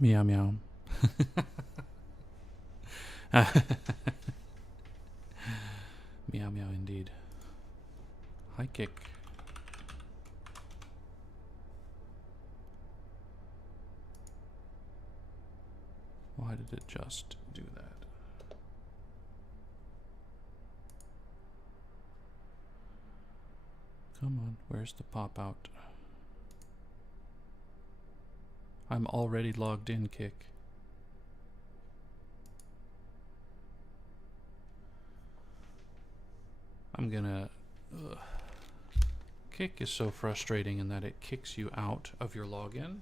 Meow meow. Meow meow indeed. High kick. Why did it just do that? Come on, where's the pop out? I'm already logged in, kick. I'm gonna... Kick is so frustrating in that it kicks you out of your login.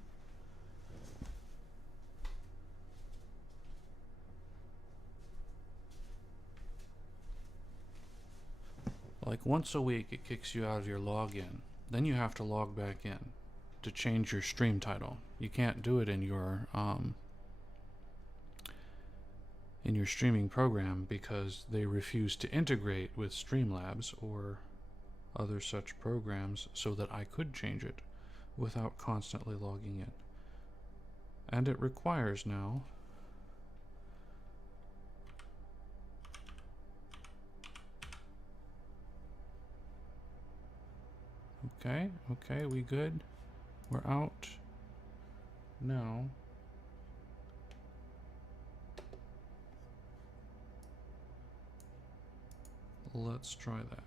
Like once a week it kicks you out of your login. Then you have to log back in to change your stream title. You can't do it in your streaming program because they refuse to integrate with Streamlabs or other such programs so that I could change it without constantly logging in. And it requires now okay, we good? We're out. Now let's try that.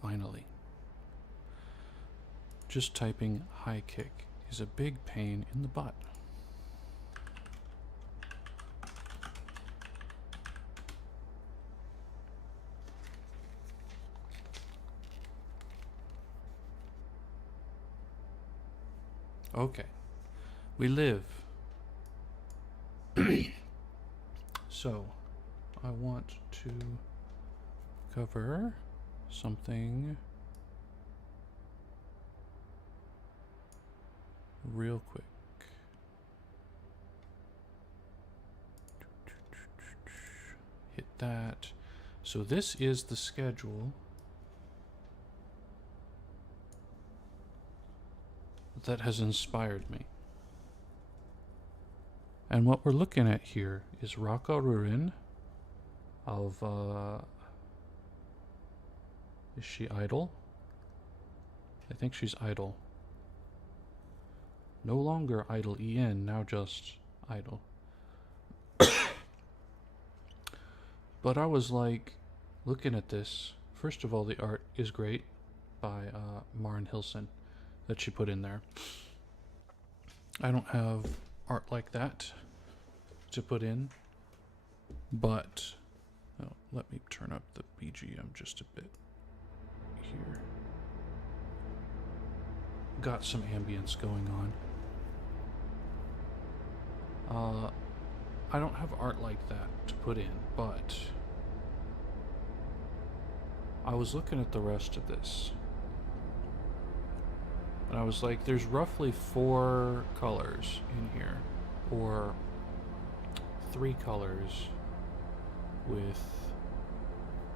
Finally. Just typing high kick is a big pain in the butt. Okay, we live. So, I want to cover something real quick. Hit that. So this is the schedule that has inspired me. And what we're looking at here is Rocco Ruin of, is she Idol? I think she's Idol. No longer Idol EN, now just Idol. But I was like, looking at this, first of all, the art is great by Maren Hilson that she put in there. I don't have art like that to put in, but let me turn up the BGM just a bit here. Got some ambience going on. I don't have art like that to put in, but I was looking at the rest of this and I was like, there's roughly 4 colors in here, or 3 colors with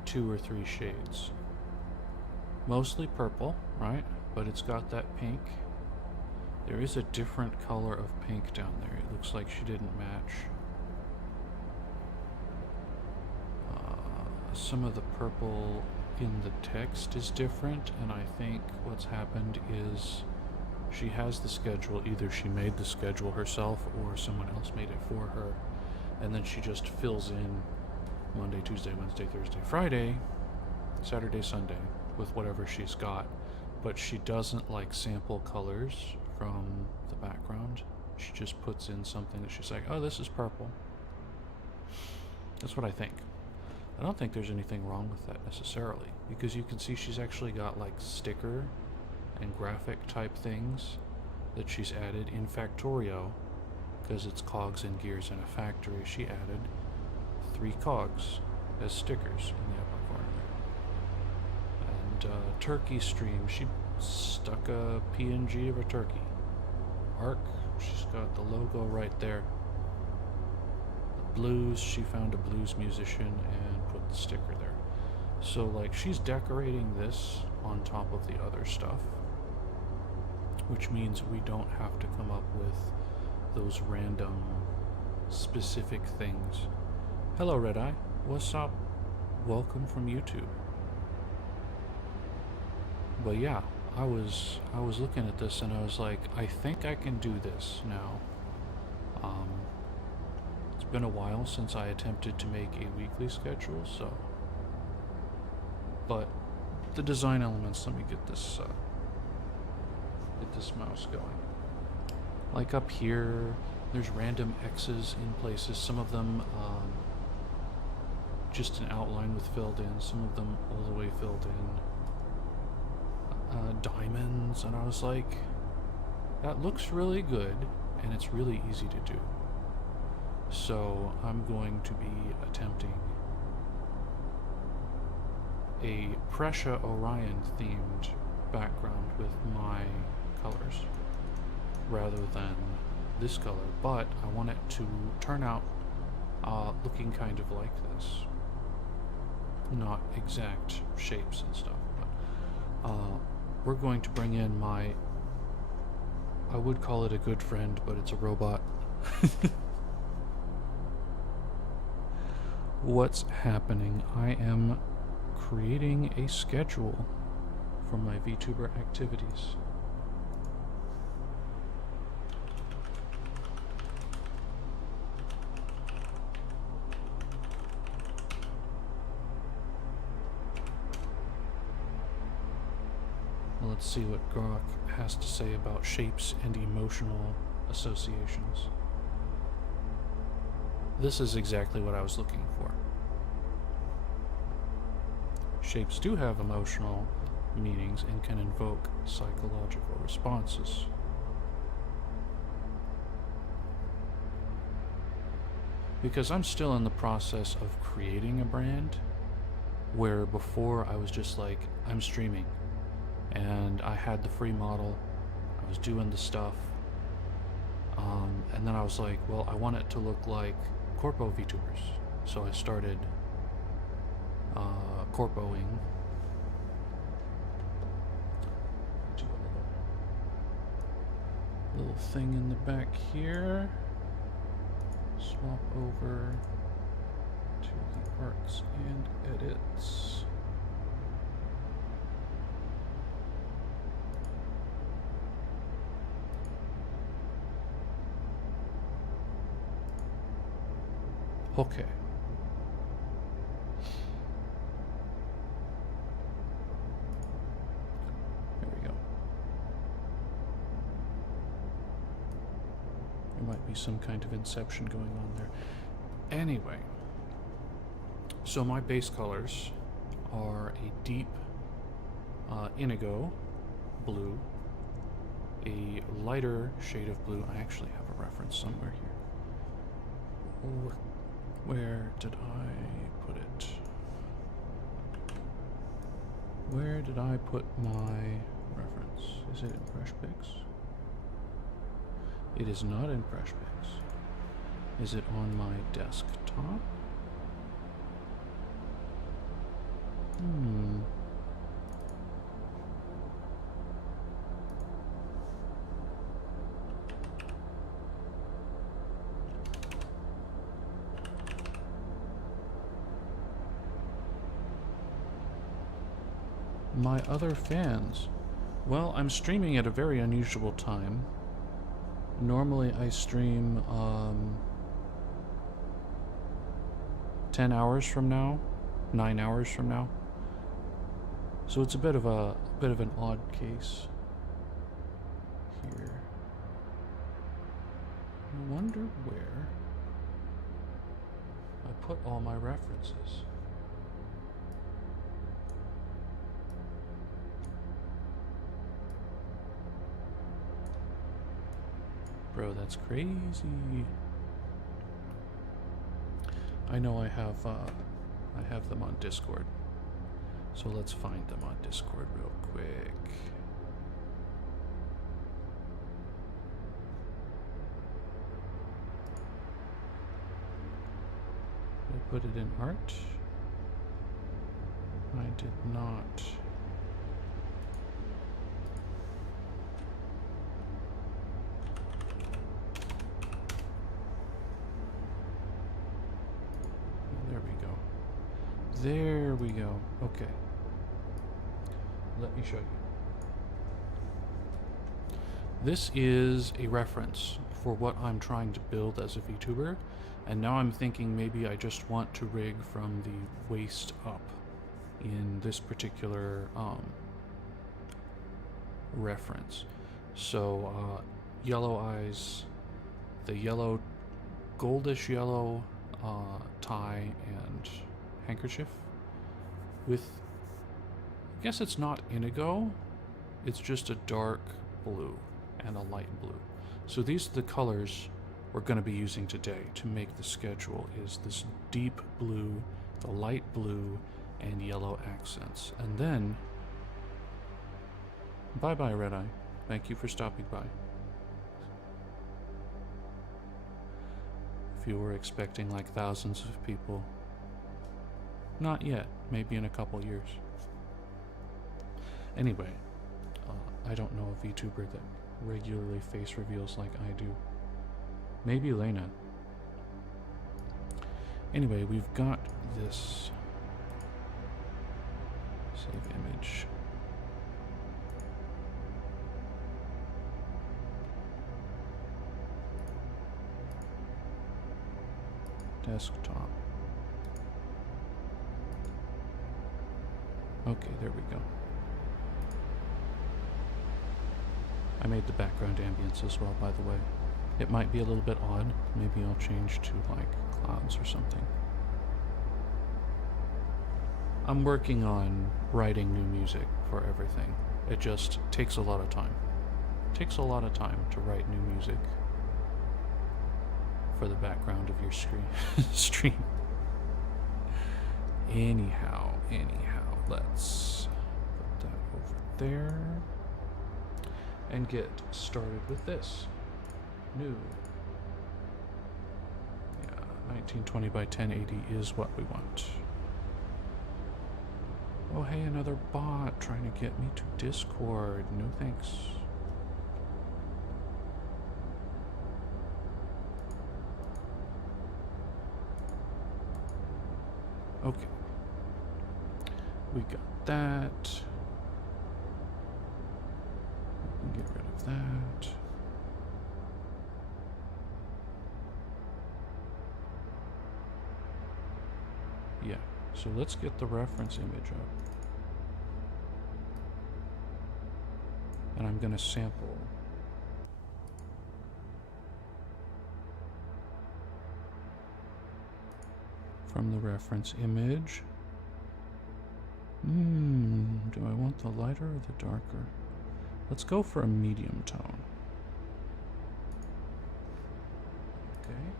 2 or 3 shades. Mostly purple, right? But it's got that pink. There is a different color of pink down there. It looks like she didn't match. Some of the purple in the text is different, and I think what's happened is she has the schedule. Either she made the schedule herself or someone else made it for her, and then she just fills in Monday, Tuesday, Wednesday, Thursday, Friday, Saturday, Sunday with whatever she's got. But she doesn't like sample colors from the background. She just puts in something that she's like, oh, this is purple. That's what I think. I don't think there's anything wrong with that necessarily, because you can see she's actually got like sticker and graphic type things that she's added in Factorio, because it's cogs and gears in a factory. She added 3 cogs as stickers in the upper corner there. And turkey stream, she stuck a PNG of a turkey. Arc, she's got the logo right there. Blues, she found a blues musician and put the sticker there. So like she's decorating this on top of the other stuff. which means we don't have to come up with those random specific things. Hello, Red Eye. What's up? Welcome from YouTube. But yeah, I was looking at this and I was like, I think I can do this now. It's been a while since I attempted to make a weekly schedule, so. But the design elements. Let me get this mouse going. Like up here, there's random X's in places. Some of them just an outline with filled in. Some of them all the way filled in. Diamonds, and I was like, that looks really good, and it's really easy to do. So I'm going to be attempting a Prussia Orion themed background with my colors rather than this color, but I want it to turn out looking kind of like this. Not exact shapes and stuff, but we're going to bring in my, I would call it a good friend, but it's a robot. What's happening? I am creating a schedule for my VTuber activities. Let's see what Grok has to say about shapes and emotional associations. This is exactly what I was looking for. Shapes do have emotional meanings and can invoke psychological responses. Because I'm still in the process of creating a brand, where before I was just like, I'm streaming. And I had the free model, I was doing the stuff, and then I was like, well, I want it to look like Corpo VTubers, so I started Corpoing. Do a little thing in the back here, swap over to the arcs and edits. Okay. There we go. There might be some kind of inception going on there. Anyway, so my base colors are a deep indigo blue, a lighter shade of blue. I actually have a reference somewhere here. Where did I put it? Where did I put my reference? Is it in FreshPix? It is not in FreshPix. Is it on my desktop? My other fans. Well, I'm streaming at a very unusual time. Normally I stream 10 hours from now, 9 hours from now. So it's a bit of an odd case here. I wonder where I put all my references. Bro, that's crazy. I know I have them on Discord. So let's find them on Discord real quick. Did I put it in art? I did not. There we go. Okay. Let me show you. This is a reference for what I'm trying to build as a VTuber, and now I'm thinking maybe I just want to rig from the waist up in this particular reference. So yellow eyes, the yellow, goldish yellow tie and handkerchief with, I guess it's not indigo, it's just a dark blue and a light blue. So these are the colors we're going to be using today to make the schedule, is this deep blue, the light blue, and yellow accents. And then, bye-bye, Red Eye. Thank you for stopping by. If you were expecting like thousands of people, not yet, maybe in a couple years. Anyway, I don't know a VTuber that regularly face reveals like I do. Maybe Lena. Anyway, we've got this. Save image. Desktop. Okay, there we go. I made the background ambience as well, by the way. It might be a little bit odd. Maybe I'll change to like clouds or something. I'm working on writing new music for everything. It just takes a lot of time. It takes a lot of time to write new music for the background of your stream. Anyhow, let's put that over there and get started with this. New. Yeah, 1920 by 1080 is what we want. Oh, hey, another bot trying to get me to Discord. No thanks. Okay. We got that. We can get rid of that. Yeah, so let's get the reference image up. And I'm gonna sample. From the reference image. Do I want the lighter or the darker? Let's go for a medium tone. Okay.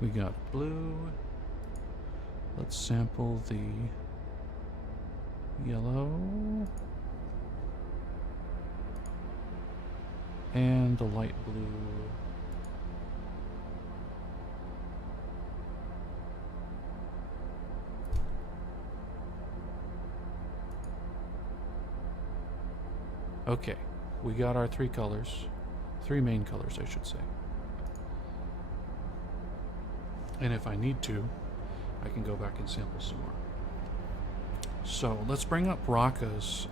We got blue. Let's sample the yellow. And the light blue. Okay, we got our three colors. Three main colors, I should say. And if I need to, I can go back and sample some more. So let's bring up Raka's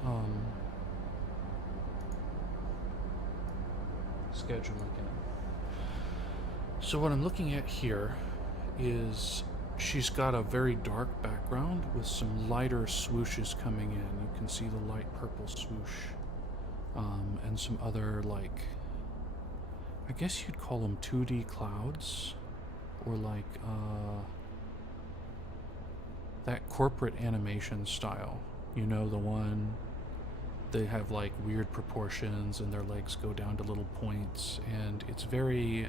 schedule again. So what I'm looking at here is she's got a very dark background with some lighter swooshes coming in. You can see the light purple swoosh. And some other, like, I guess you'd call them 2D clouds, or like that corporate animation style. You know, the one they have like weird proportions and their legs go down to little points, and it's very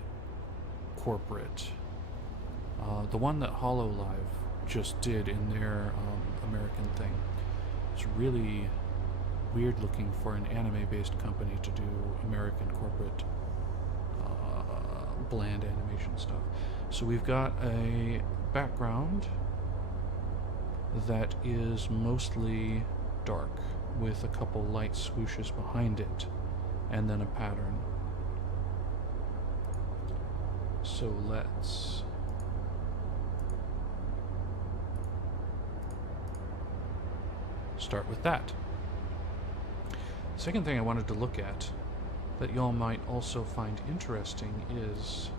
corporate. The one that HoloLive just did in their American thing, it's really weird looking for an anime-based company to do American corporate bland animation stuff. So we've got a background that is mostly dark with a couple light swooshes behind it and then a pattern. So let's start with that. Second thing I wanted to look at that y'all might also find interesting is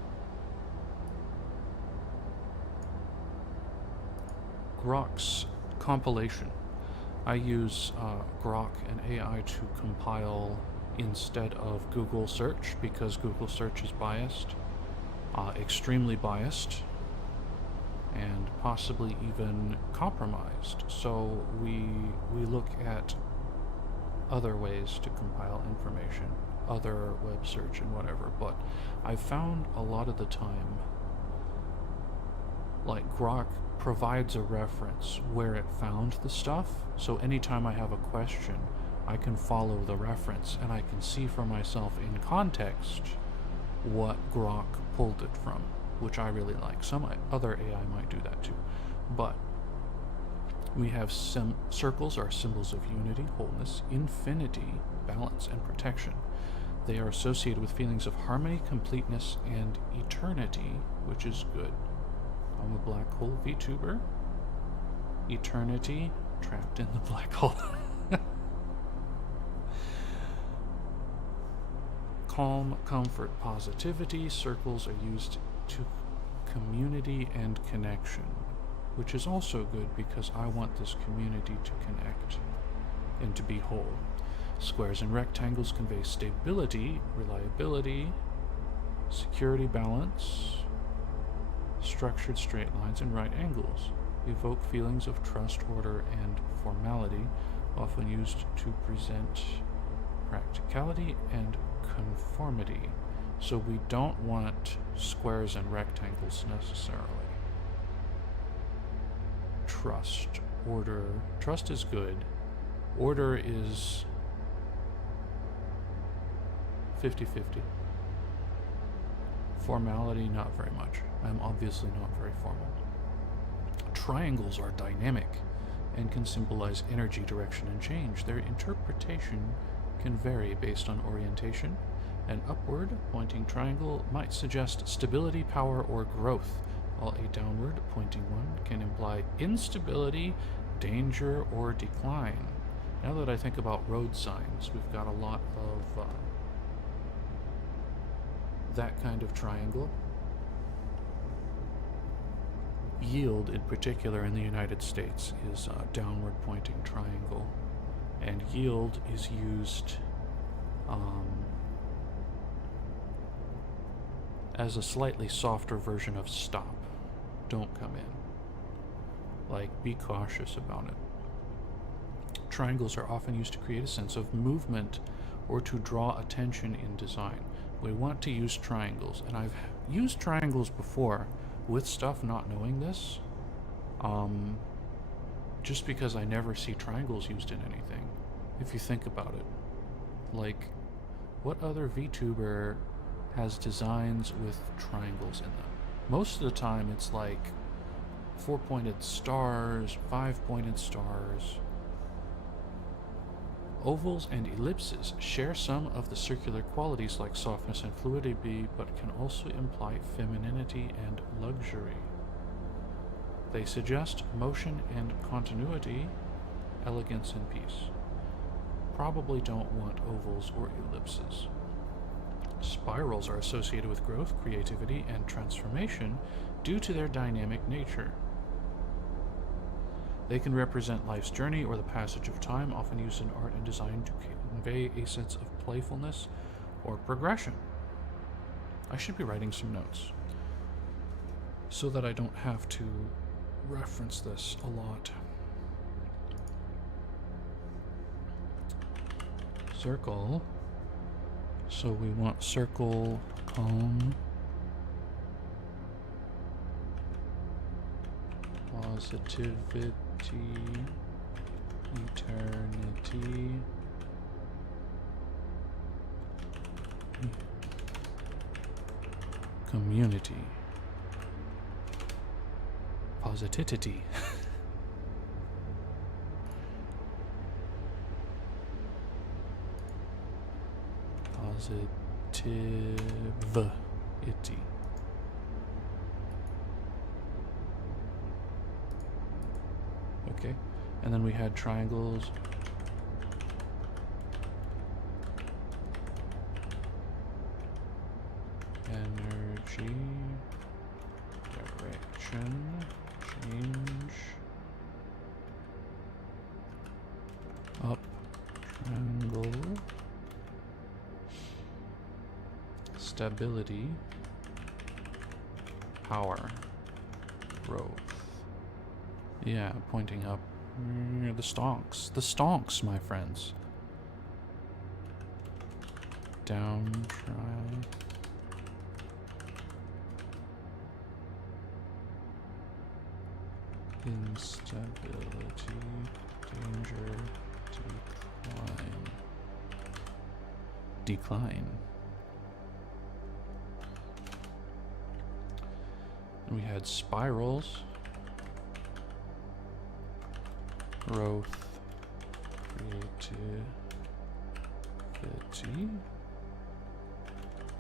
Grok's compilation. I use Grok and AI to compile instead of Google search because Google search is biased, extremely biased, and possibly even compromised. So we look at other ways to compile information, other web search and whatever, but I found a lot of the time, like Grok provides a reference where it found the stuff, so anytime I have a question, I can follow the reference and I can see for myself in context what Grok pulled it from, which I really like. Some other AI might do that too, but we have circles are symbols of unity, wholeness, infinity, balance, and protection. They are associated with feelings of harmony, completeness, and eternity, which is good. I'm a black hole VTuber. Eternity, trapped in the black hole. Calm, comfort, positivity. Circles are used to community and connection, which is also good because I want this community to connect and to be whole. Squares and rectangles convey stability, reliability, security, balance. Structured straight lines and right angles evoke feelings of trust, order, and formality, often used to present practicality and conformity. So we don't want squares and rectangles necessarily. Trust, order. Trust is good. Order is 50-50. Formality, not very much. I'm obviously not very formal. Triangles are dynamic and can symbolize energy, direction, and change. Their interpretation can vary based on orientation. An upward pointing triangle might suggest stability, power, or growth, while a downward pointing one can imply instability, danger, or decline. Now that I think about road signs, we've got a lot of that kind of triangle. Yield, in particular in the United States, is a downward pointing triangle, and yield is used as a slightly softer version of stop. Don't come in. Like, be cautious about it. Triangles are often used to create a sense of movement or to draw attention in design. We want to use triangles, and I've used triangles before with stuff not knowing this, just because I never see triangles used in anything. If you think about it, like, what other VTuber has designs with triangles in them? Most of the time it's like 4-pointed stars, 5-pointed stars. Ovals and ellipses share some of the circular qualities like softness and fluidity, but can also imply femininity and luxury. They suggest motion and continuity, elegance and peace. Probably don't want ovals or ellipses. Spirals are associated with growth, creativity, and transformation due to their dynamic nature. They can represent life's journey or the passage of time, often used in art and design to convey a sense of playfulness or progression. I should be writing some notes so that I don't have to reference this a lot. Circle. So we want circle, calm, positivity, eternity, community, positivity. Positivity. Okay, And then we had triangles. Energy. Direction. Change. Up. Triangle. Stability. Power. Growth. Yeah, pointing up. The stonks. The stonks, my friends. Down, try. Instability. Danger. Decline. Decline. And we had spirals. Growth, creativity,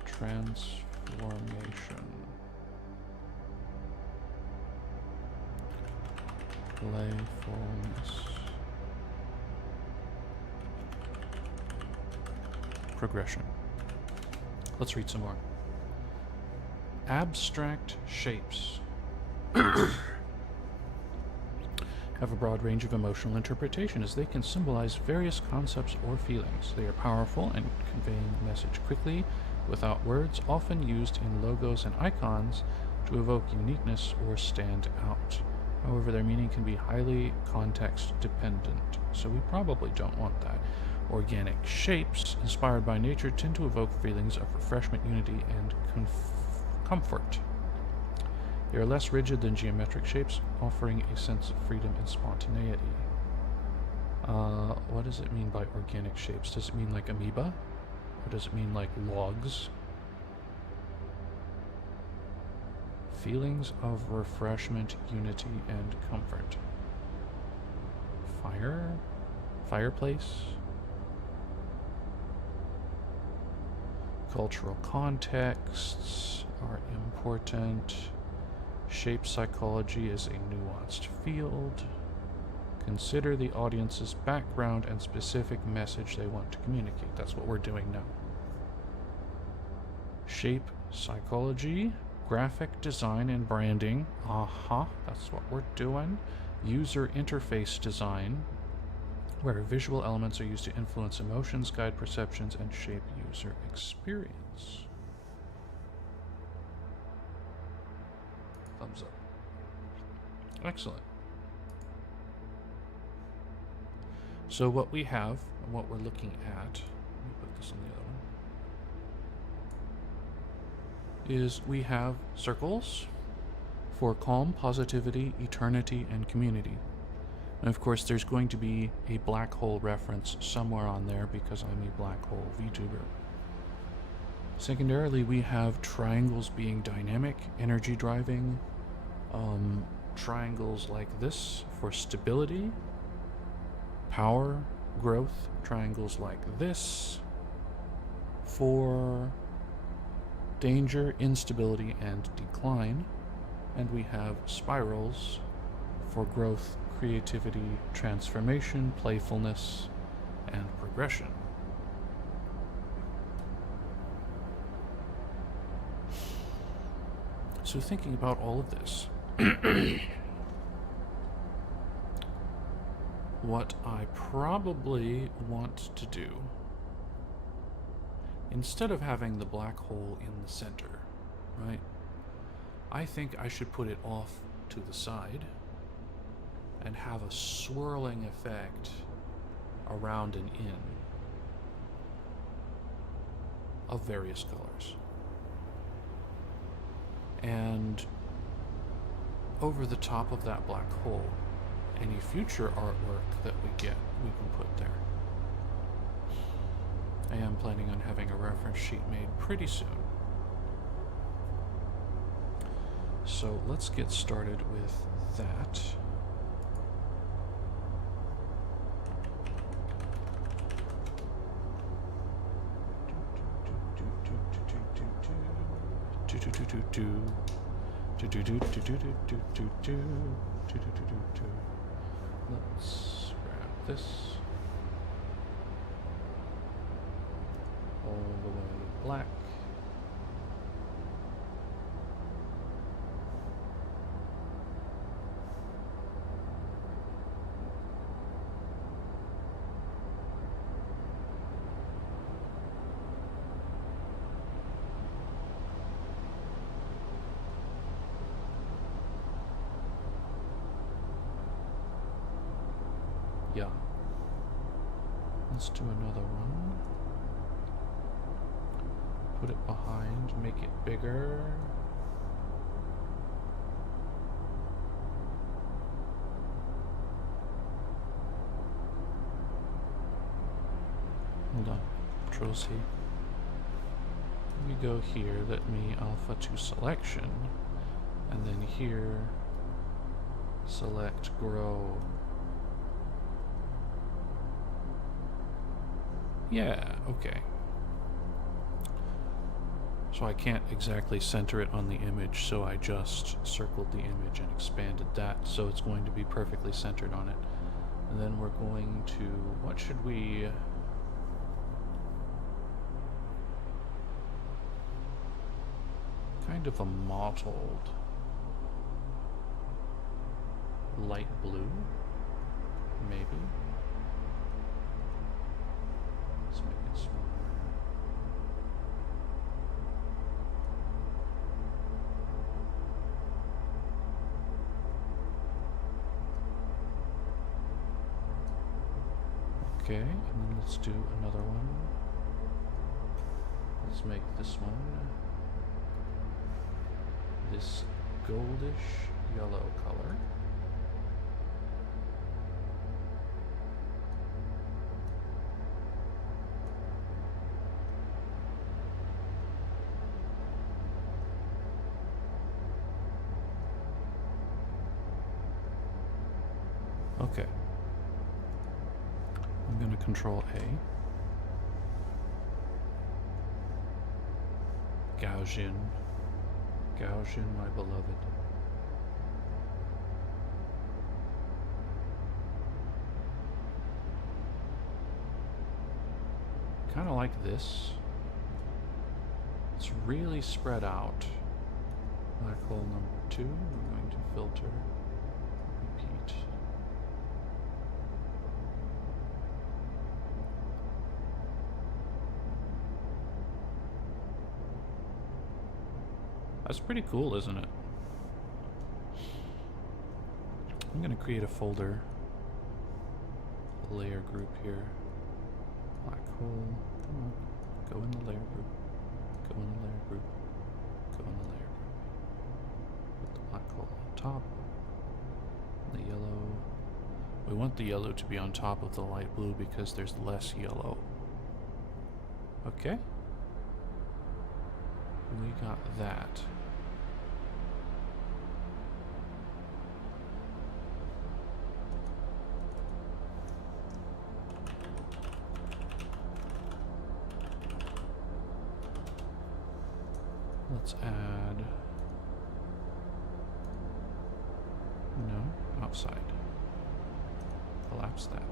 transformation, playfulness, progression. Let's read some more. Abstract shapes have a broad range of emotional interpretation as they can symbolize various concepts or feelings. They are powerful and conveying a message quickly without words, often used in logos and icons to evoke uniqueness or stand out. However, their meaning can be highly context dependent, so we probably don't want that. Organic shapes, inspired by nature, tend to evoke feelings of refreshment, unity, and comfort. They are less rigid than geometric shapes, offering a sense of freedom and spontaneity. What does it mean by organic shapes? Does it mean like amoeba? Or does it mean like logs? Feelings of refreshment, unity, and comfort. Fire? Fireplace? Cultural contexts are important. Shape psychology is a nuanced field. Consider the audience's background and specific message they want to communicate. That's what we're doing now. Shape psychology, graphic design and branding. That's what we're doing. User interface design, where visual elements are used to influence emotions, guide perceptions, and shape user experience. Thumbs up. Excellent. So what we have, and what we're looking at, let me put this on the other one, is we have circles for calm, positivity, eternity, and community. And of course there's going to be a black hole reference somewhere on there because I'm a black hole VTuber. Secondarily, we have triangles being dynamic, energy driving, triangles like this for stability, power, growth, triangles like this for danger, instability, and decline, and we have spirals for growth, creativity, transformation, playfulness, and progression. So thinking about all of this, what I probably want to do, instead of having the black hole in the center, right, I think I should put it off to the side and have a swirling effect around and in of various colors. And over the top of that black hole, any future artwork that we get, we can put there. I am planning on having a reference sheet made pretty soon. So let's get started with that. Let's grab this all the way black. Yeah. Let's do another one. Put it behind, make it bigger. Hold on. Control C. We go here, let me alpha to selection, and then here select grow. Yeah, okay. So I can't exactly center it on the image, so I just circled the image and expanded that, so it's going to be perfectly centered on it. And then we're going to, what should we... kind of a mottled light blue, maybe. Let's make it smaller. Okay, and then let's do another one. Let's make this one this goldish yellow color. Okay. I'm going to Control A. Gaussian. Gaussian, my beloved. Kind of like this. It's really spread out. Black hole number 2. We're going to filter. Repeat. That's pretty cool, isn't it? I'm going to create a folder, a layer group here. Black hole, come on, go in the layer group, go in the layer group, go in the layer group. Put the black hole on top, the yellow. We want the yellow to be on top of the light blue because there's less yellow. Okay. We got that. Let's add, no, outside. Collapse that.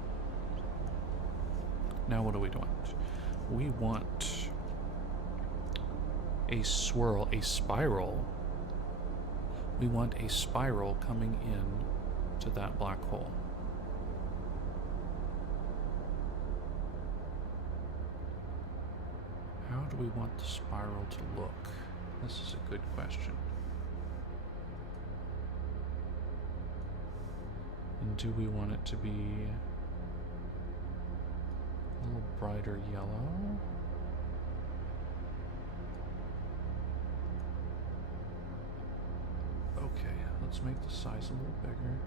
Now what do we want? We want a swirl, a spiral. We want a spiral coming in to that black hole. How do we want the spiral to look? This is a good question. And do we want it to be a little brighter yellow? Okay, let's make the size a little bigger.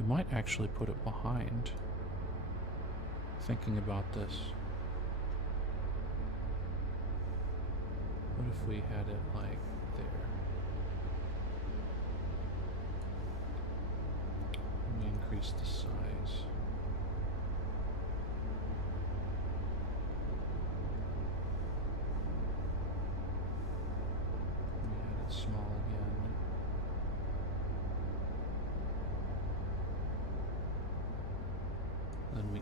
We might actually put it behind. Thinking about this. What if we had it like there? Let me increase the size.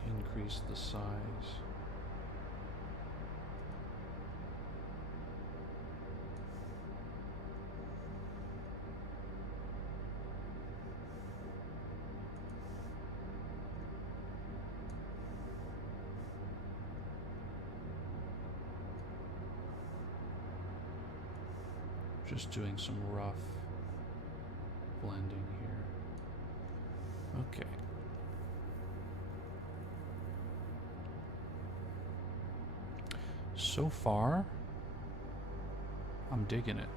increase the size. Just doing some rough blending here. Okay. So far, I'm digging it.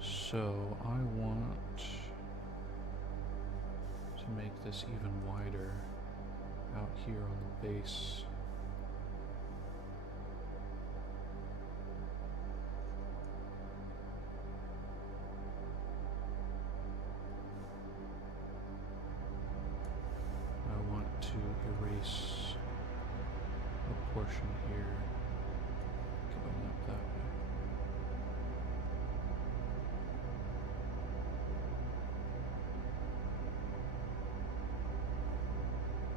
So I want to make this even wider out here on the base. To erase a portion here going up that way.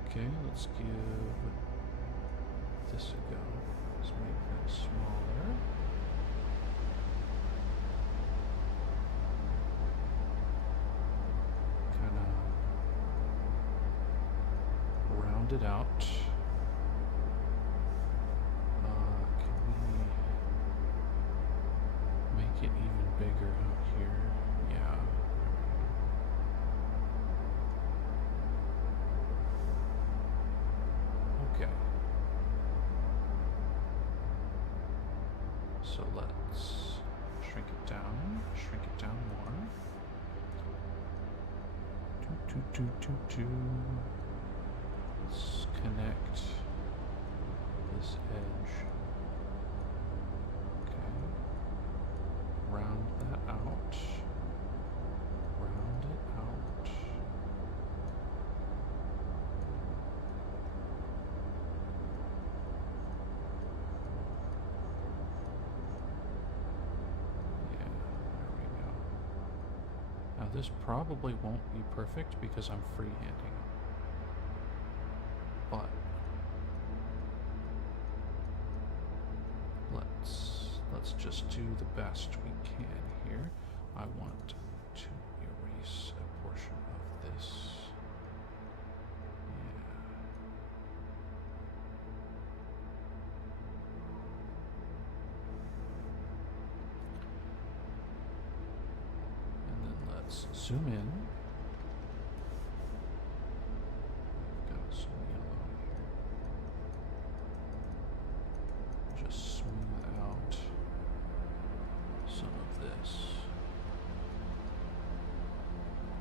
Okay, let's give this a go. Let's make that smaller. Kind of round it out. Can we make it even bigger out here? Yeah. Okay. So let's shrink it down more. Let's connect this edge. Okay. Round that out. Round it out. Yeah, there we go. Now this probably won't be perfect because I'm freehanding it. But let's just do the best we can here. I want to erase a portion of this. Yeah. And then let's zoom in. Smooth out some of this.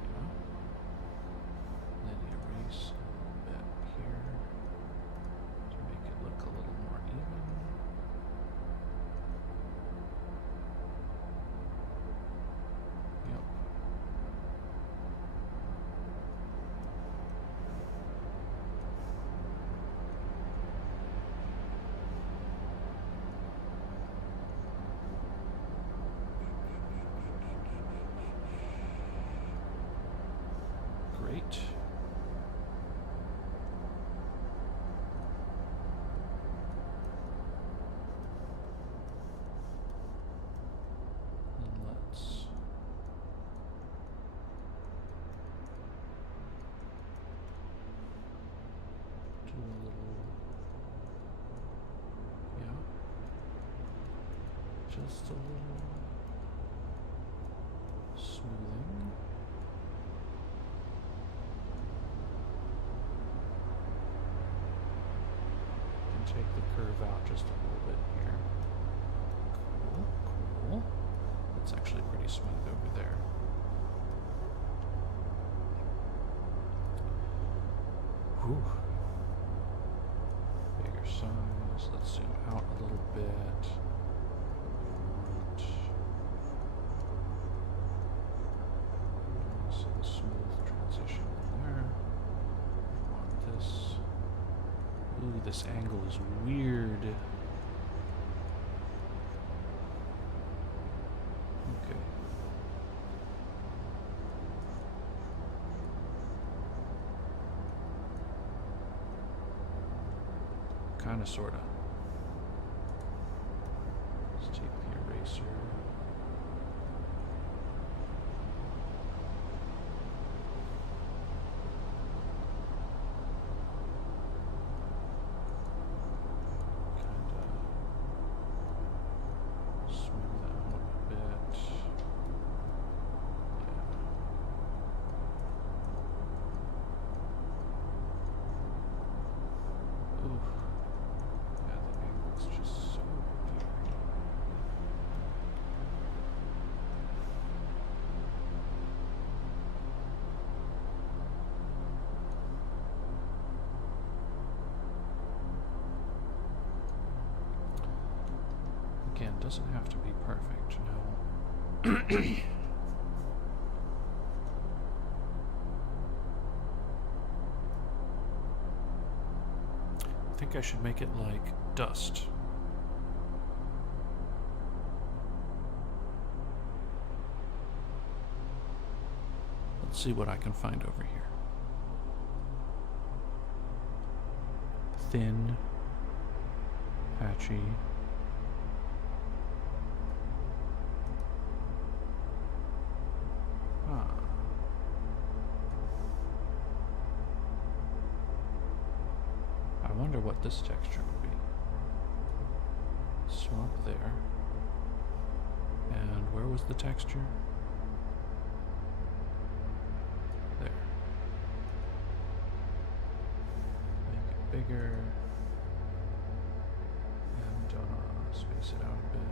Yeah. Then erase a little bit here to make it look a little more even. Yep. Great. And let's do a little, yeah, just a little smoothing. Take the curve out just a little bit here. Cool, cool. It's actually pretty smooth over there. Whew. Bigger size. Let's zoom out a little bit. So the smooth transition in there. We want this. Ooh, this angle is weird. Okay. Kinda, sorta. Let's take the eraser. Again, doesn't have to be perfect, no. I think I should make it like dust. Let's see what I can find over here. Thin, patchy. I wonder what this texture would be. Swamp there. And where was the texture? There. Make it bigger. And space it out a bit.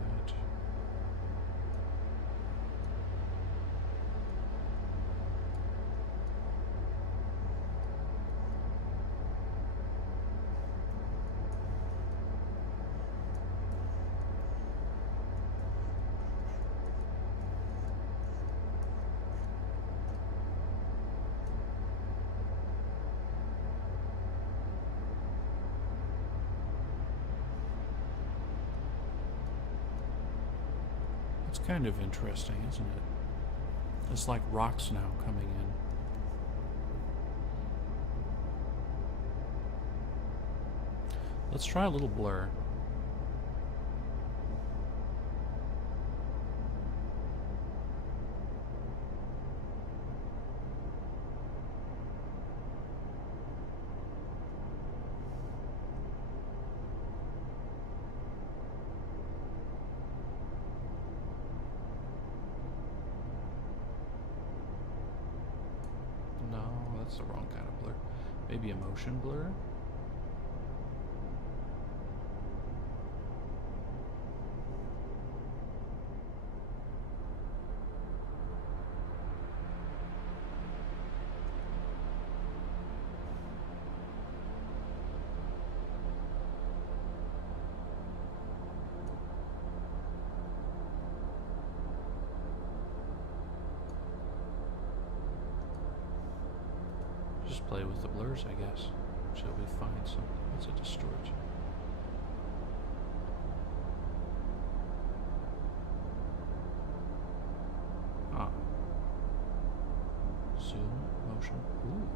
It's kind of interesting, isn't it? It's like rocks now coming in. Let's try a little blur. That's the wrong kind of blur. Maybe a motion blur? Just play with the blurs, I guess, until we find something that's a distort. Ah. Zoom, motion. Ooh.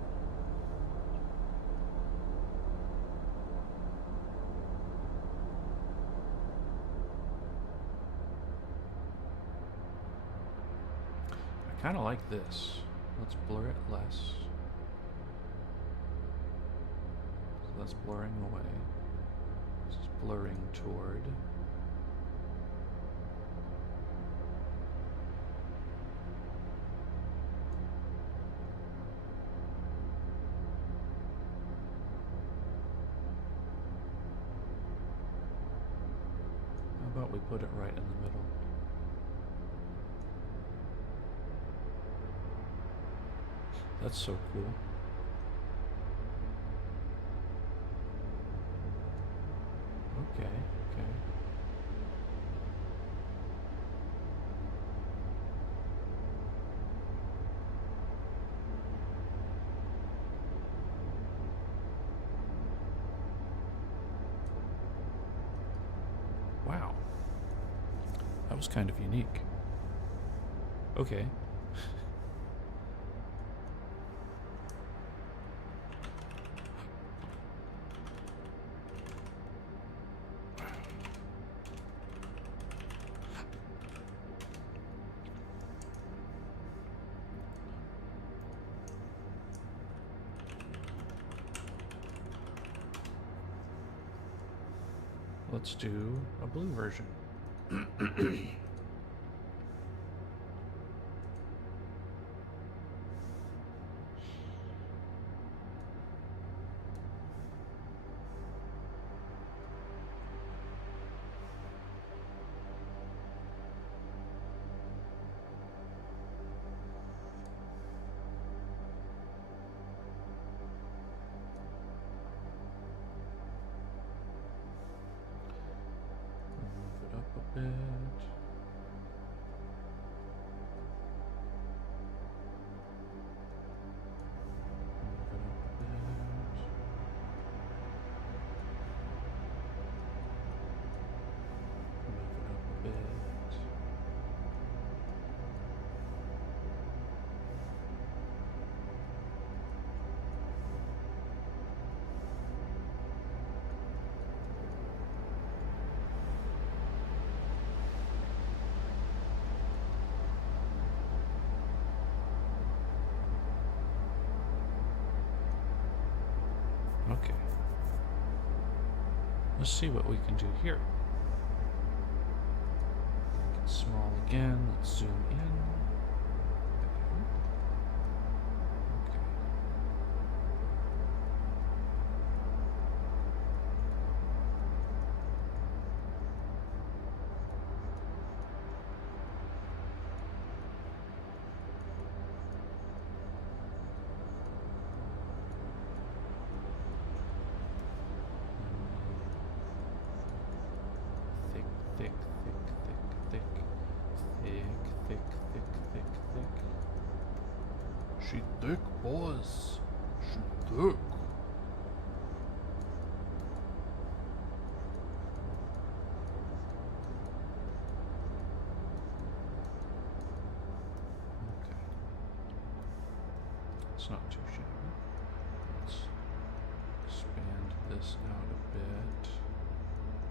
I kind of like this. Let's blur it less. That's blurring away. This is blurring toward. How about we put it right in the middle? That's so cool. Okay, okay. Wow. That was kind of unique. Okay. Let's do a blue version. Bit. Move it up a bit. Move it up a bit. Okay. Let's see what we can do here. Make it small again. Let's zoom in. Okay. Thick, thick, thick. She thick, boys. She thick. Okay. It's not too shabby. Let's expand this out a bit.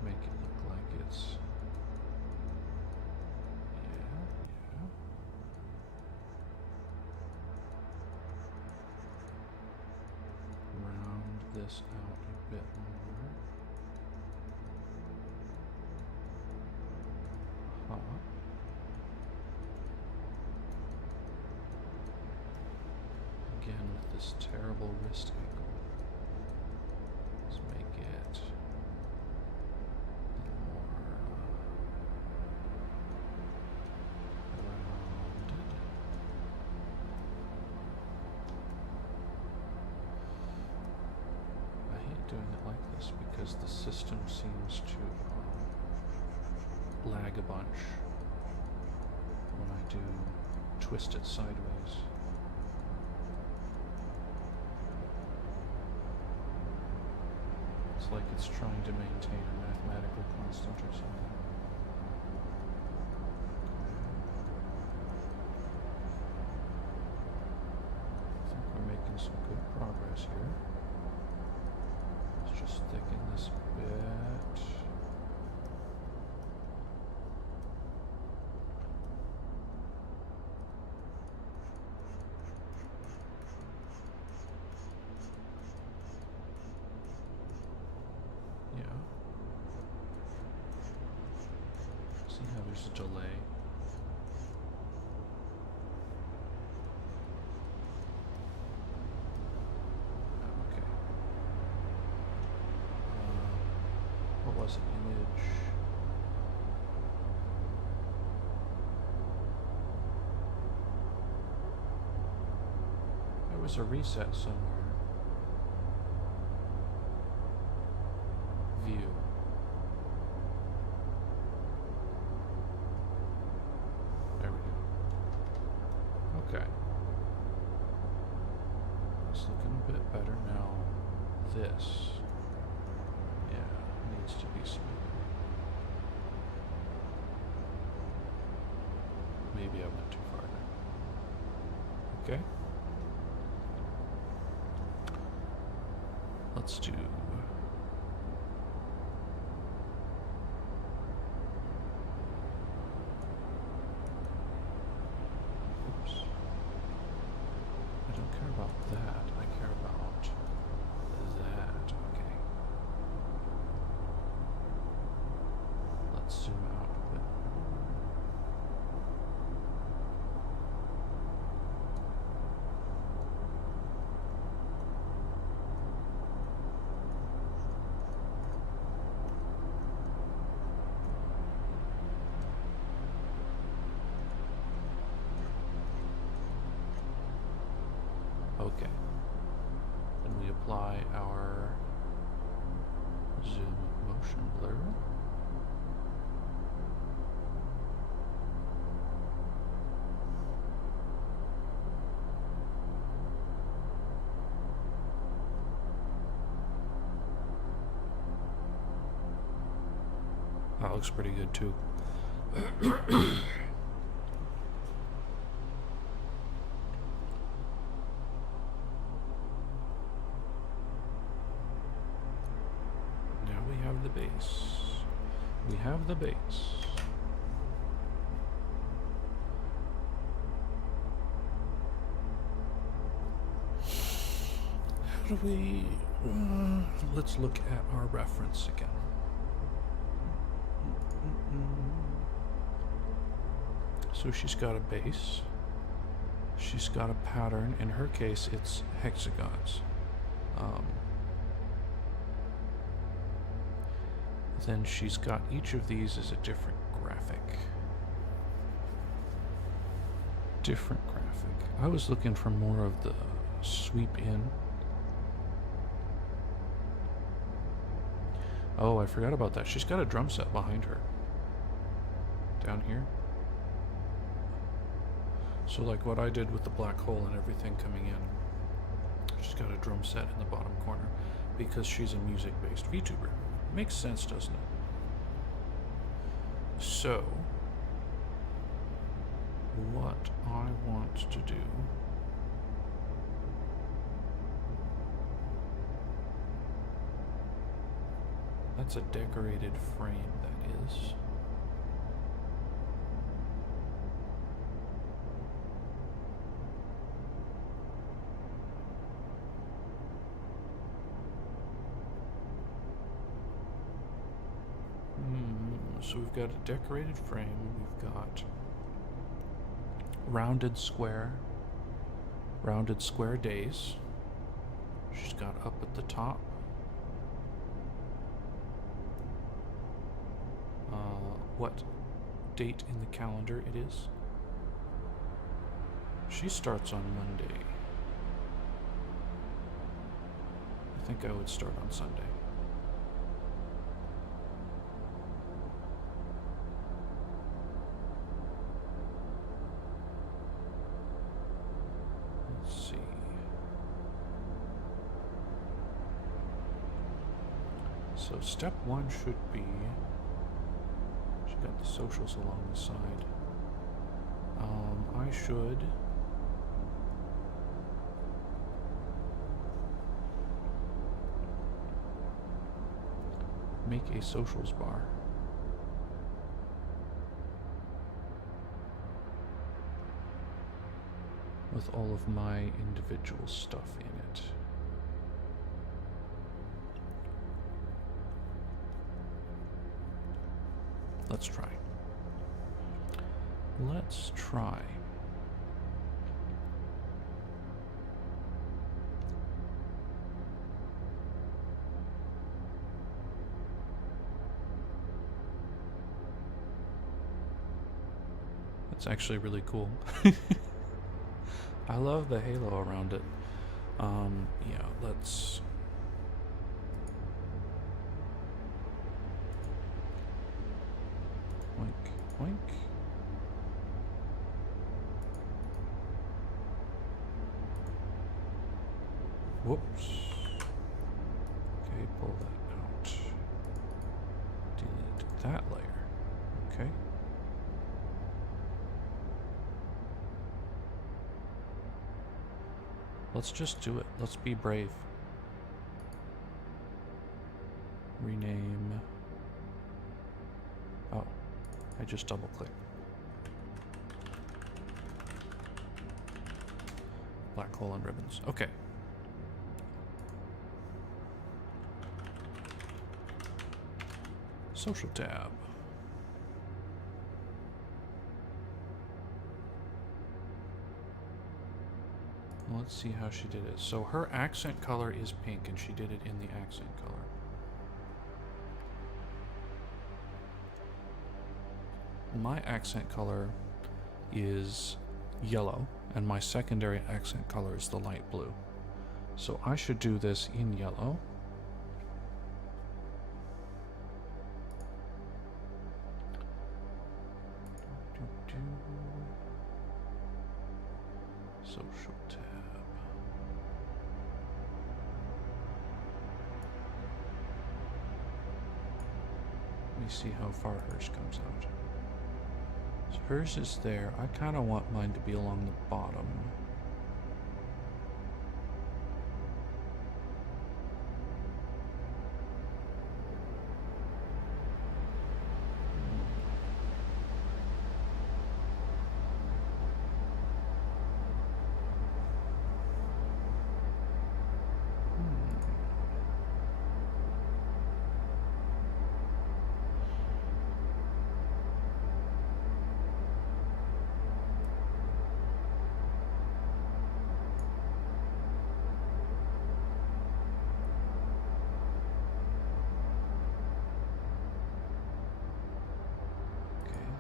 Make it look like it's round this out a bit more. Again with this terrible wrist angle. Let's make it more rounded. I hate doing it like this because the system seems to lag a bunch when I do twist it sideways. It's like it's trying to maintain a mathematical constant or something. I think we're making some good progress here. Let's just thicken this a bit. See how there's a delay. Okay. What was it? Image. There was a reset somewhere. View. Okay. It's looking a bit better now. This, yeah, needs to be smoother. Maybe I went too far there. Okay. Let's do. That. I care about that. Okay. Okay. Then we apply our zoom motion blur. That looks pretty good too. Now we have the base. We have the base. How do we... let's look at our reference again. So she's got a base. She's got a pattern. In her case, it's hexagons. Then she's got each of these as a different graphic. Different graphic. I was looking for more of the sweep in. Oh, I forgot about that. She's got a drum set behind her. Down here. So like what I did with the black hole and everything coming in. She's got a drum set in the bottom corner because she's a music-based VTuber. Makes sense, doesn't it? So, what I want to do that's a decorated frame, that is. So we've got a decorated frame, we've got rounded square days. She's got up at the top. What date in the calendar it is. She starts on Monday. I think I would start on Sunday. Let's see. So step one should be, she got the socials along the side. I should make a socials bar. With all of my individual stuff in it. Let's try. Let's try. That's actually really cool. I love the halo around it. Yeah, let's... Oink, oink. Whoops. Okay, pull that out. Delete that layer. Okay. Let's just do it. Let's be brave. Rename. Oh, I just double clicked. Black hole and ribbons. Okay. Social tab. Let's see how she did it. So her accent color is pink, and she did it in the accent color. My accent color is yellow, and my secondary accent color is the light blue. So I should do this in yellow. Social tab. Let me see how far hers comes out. So hers is there. I kind of want mine to be along the bottom.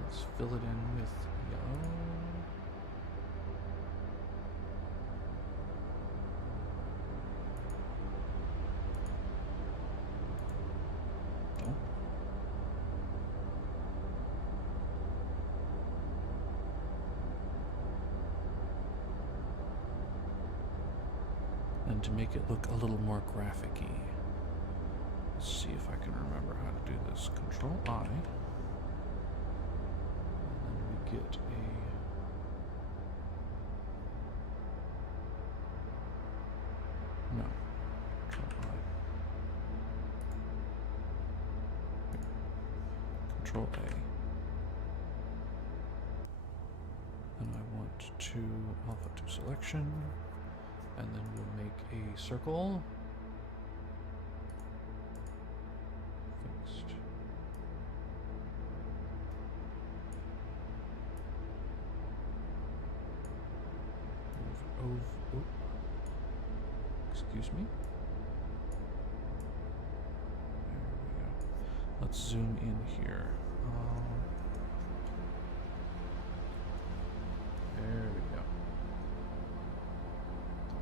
Let's fill it in with yellow. Oh. And to make it look a little more graphic-y, let's see if I can remember how to do this. Control I. Get a no. Control I. Here. Control A. And I want to alpha to selection, and then we'll make a circle. Fixed. Oh, excuse me. There we go. Let's zoom in here. There we go.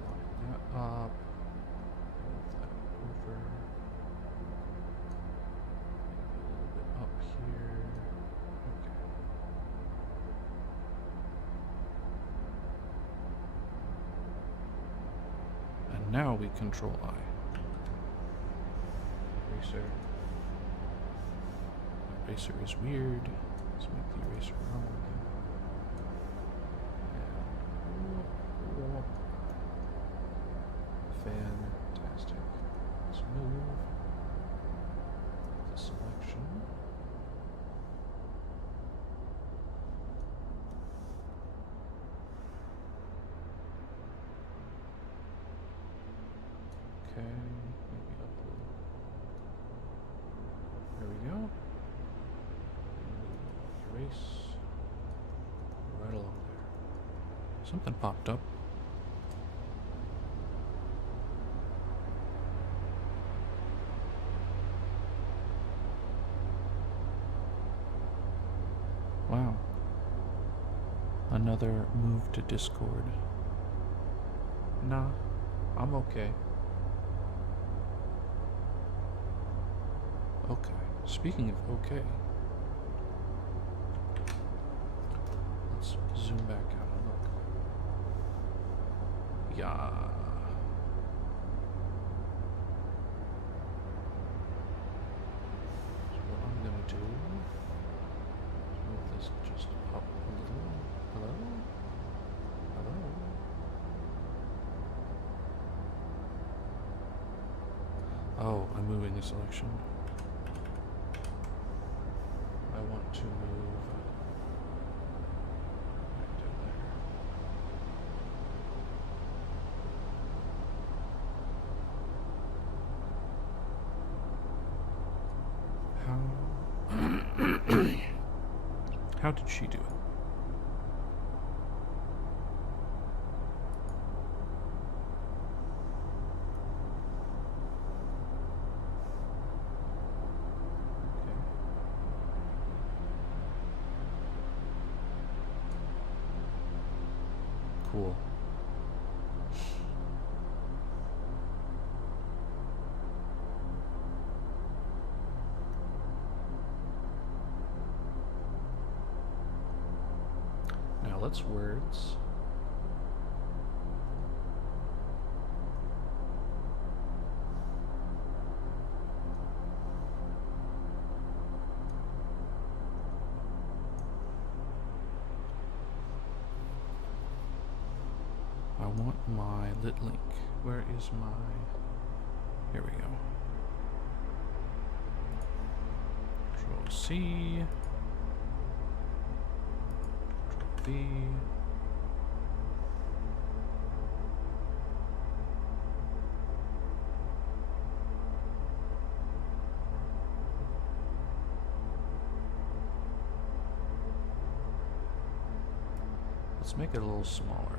Line that up. Move that over. Maybe a little bit up here. Okay. And now we control I. Eraser. Eraser is weird. Let's make the eraser normal again. Fantastic. Let's move the selection. Okay, maybe up a little. There we go. Erase right along there. Something popped up. Wow. Another move to Discord. Nah, I'm okay. Okay. Speaking of okay, let's zoom back out and look. Yeah. So what I'm gonna do is move this just up a little. Hello? Hello? Oh, I'm moving the selection. I want to move right down there. How did she do it? cool. Now let's words. I want my lit link. Where is my... Here we go. Control C. Control V. Let's make it a little smaller.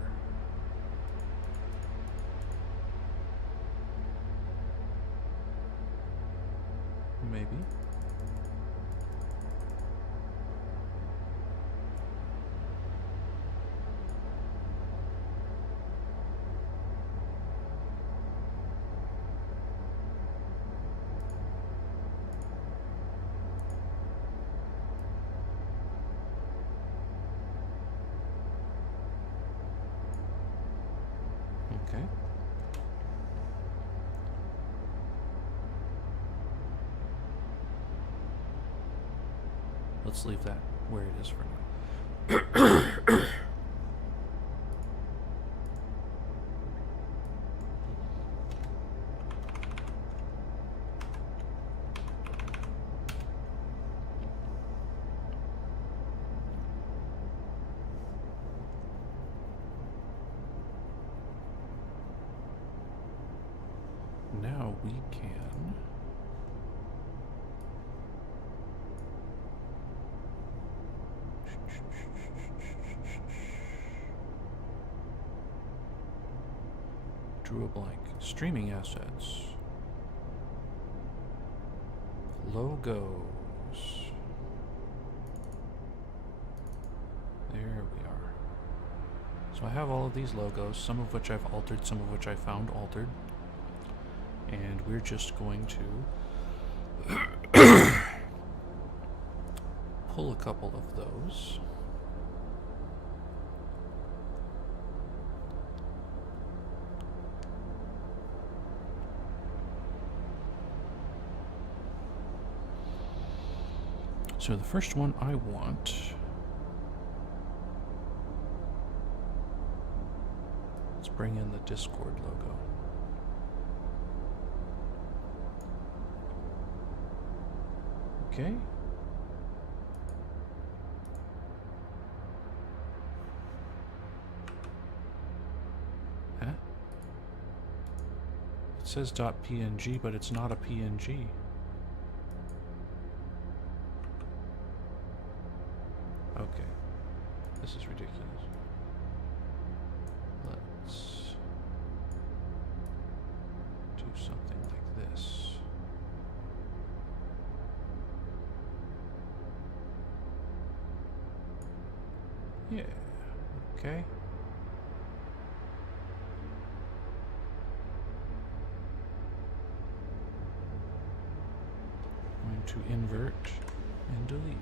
Maybe. Okay. Let's leave that where it is for now. Now we can drew a blank. Streaming assets. Logos. There we are. So I have all of these logos, some of which I've altered, some of which I found altered. And we're just going to pull a couple of those. So the first one I want, let's bring in the Discord logo. Okay. Huh? It says .png, but it's not a PNG. Okay. This is ridiculous. Let's do something like this. Yeah, okay. Going to invert and delete.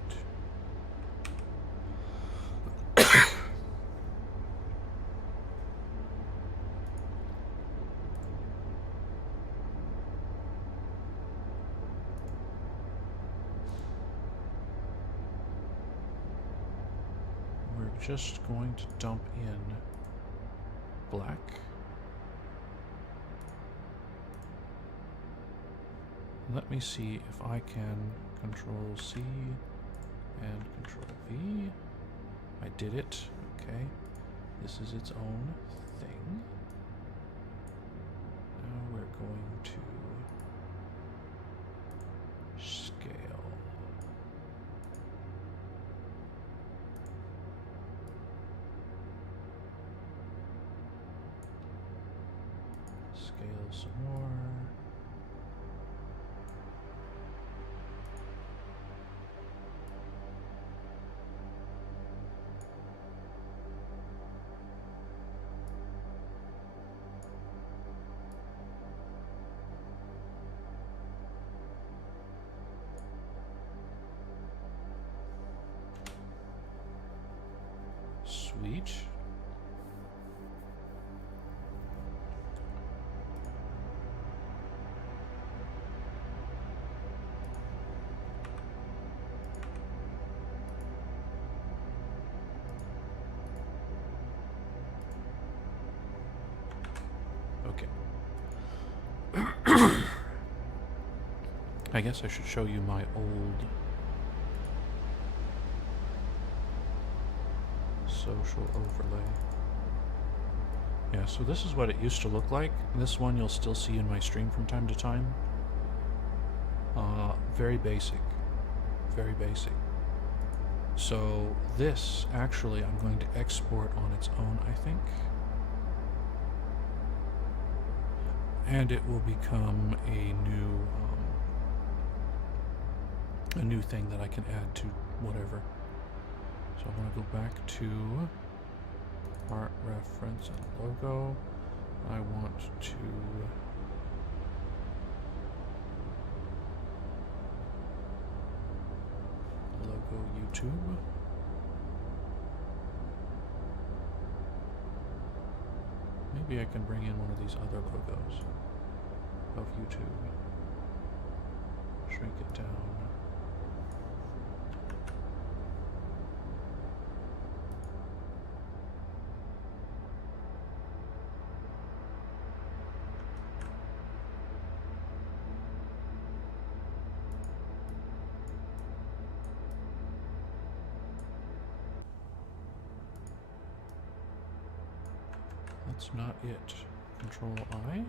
Just going to dump in black. Let me see if I can Control C and Control V. I did it. Okay. This is its own thing. Now we're going to scale. Scale some more. Sweet. Okay. I guess I should show you my old social overlay. Yeah, so this is what it used to look like. This one you'll still see in my stream from time to time. Very basic. Very basic. So this, actually, I'm going to export on its own, I think. And it will become a new thing that I can add to whatever. So I'm going to go back to art reference and logo. I want to logo YouTube. Maybe I can bring in one of these other logos of YouTube. Shrink it down. That's not it. Control I.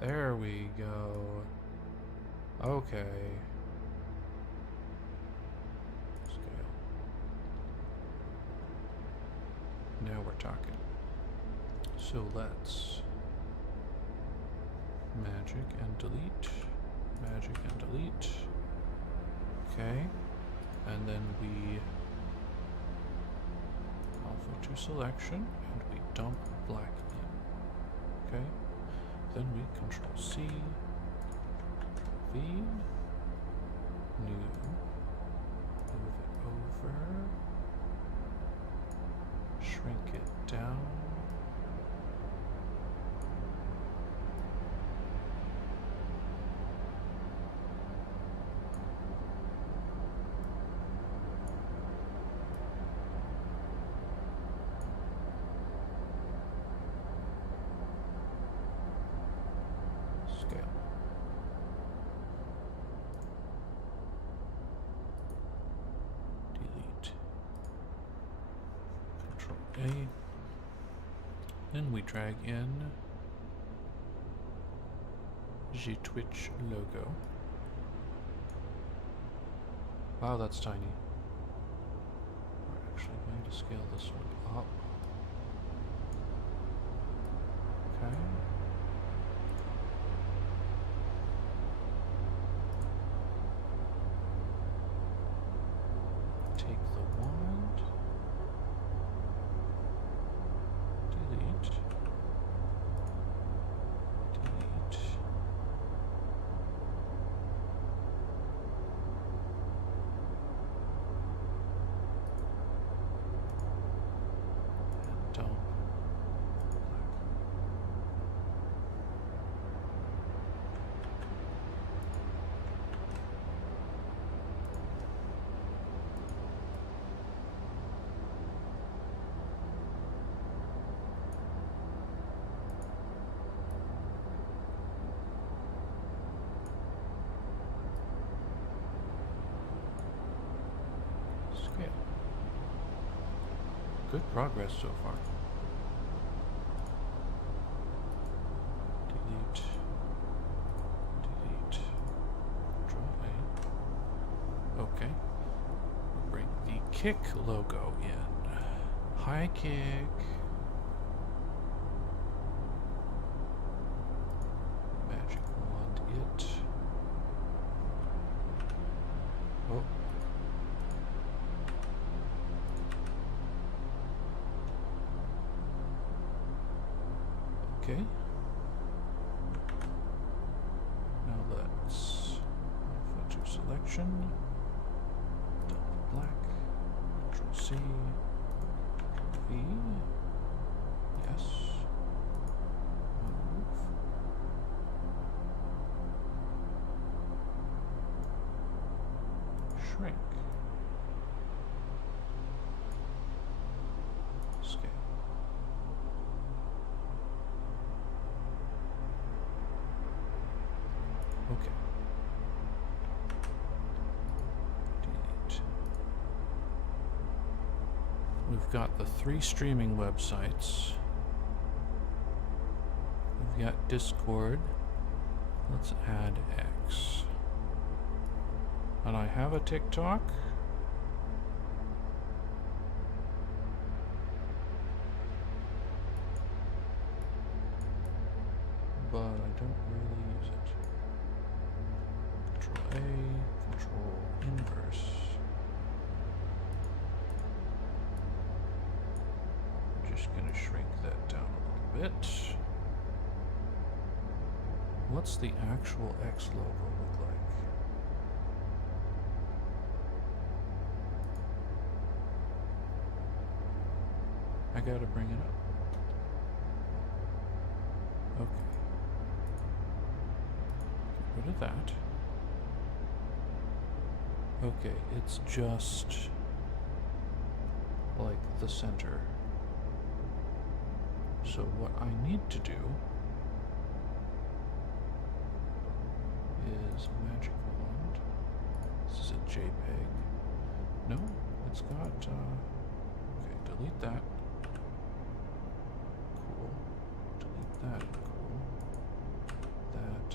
There we go. Okay. Scale. Now we're talking. So let's magic and delete. Magic and delete. Okay. And then we alpha to selection and we dump black in. Okay. Then we control C, V, new, move it over, shrink it down, scale. Delete. Control A. Then we drag in the Twitch logo. Wow, that's tiny. We're actually going to scale this one up. Okay. Take the wand, delete, delete, and dump black. Scale. Good progress so far. Delete. Delete. Control A. Okay. We'll bring the kick logo in. Hi, kick. Magic wand it. Oh. Okay. Now let's alpha to selection. Dump black. Control C, V, yes, move, shrink, scale. Okay. Delete. We've got the 3 streaming websites. We've got Discord. Let's add X. And I have a TikTok. But I don't really use it. Control A, Control Inverse. I'm just gonna shrink that down a little bit. What's the actual X logo look like? I gotta bring it up. Okay. Get rid of that. Okay, it's just like the center. So what I need to do is magic wand. This is a JPEG. No, it's got, okay, delete that. Cool. Delete that. Cool. That.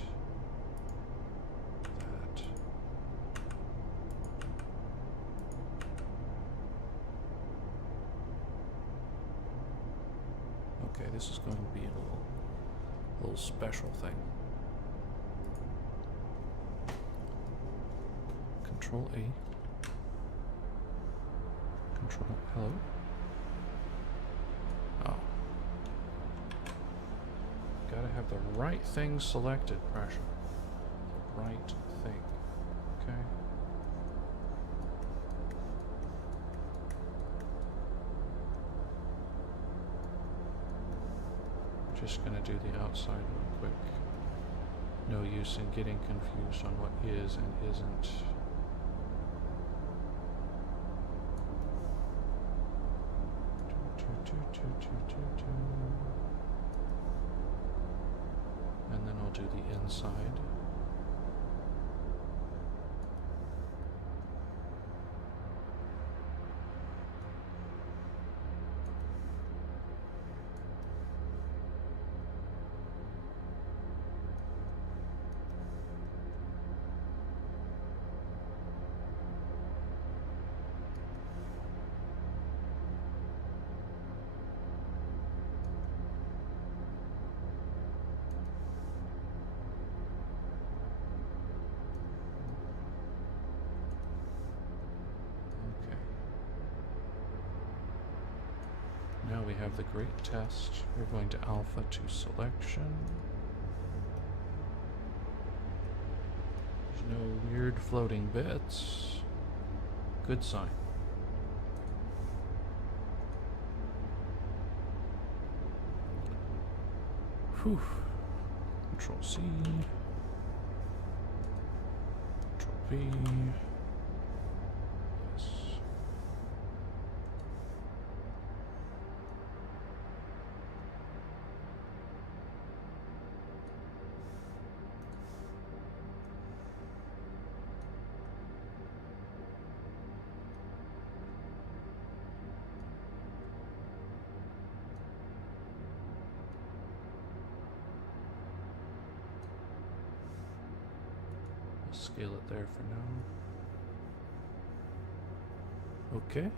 That. Okay, this is going to be a little special thing. Control A. Control, hello? Oh. Gotta have the right thing selected, Pressure. The right thing. Okay. Just gonna do the outside real quick. No use in getting confused on what is and isn't. And then I'll do the inside. Now we have the great test. We're going to alpha to selection. There's no weird floating bits. Good sign. Whew. Control C. Control V. Yes. Scale it there for now. Okay,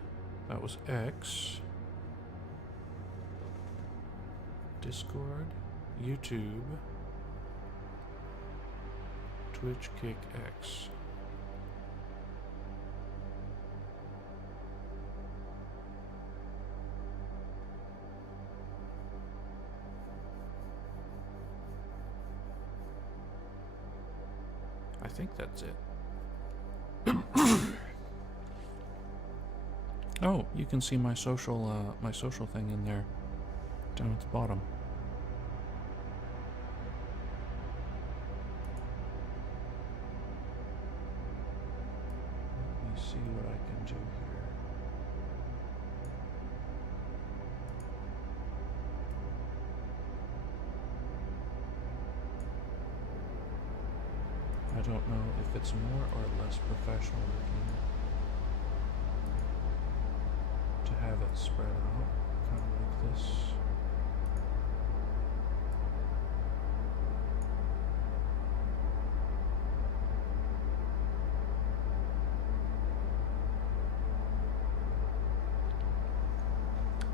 that was X. Discord, YouTube, Twitch, Kick, X. I think that's it. Oh, you can see my social thing in there, down at the bottom. Let me see what I can do here. I don't know if it's more or less professional looking to have it spread out, kind of like this.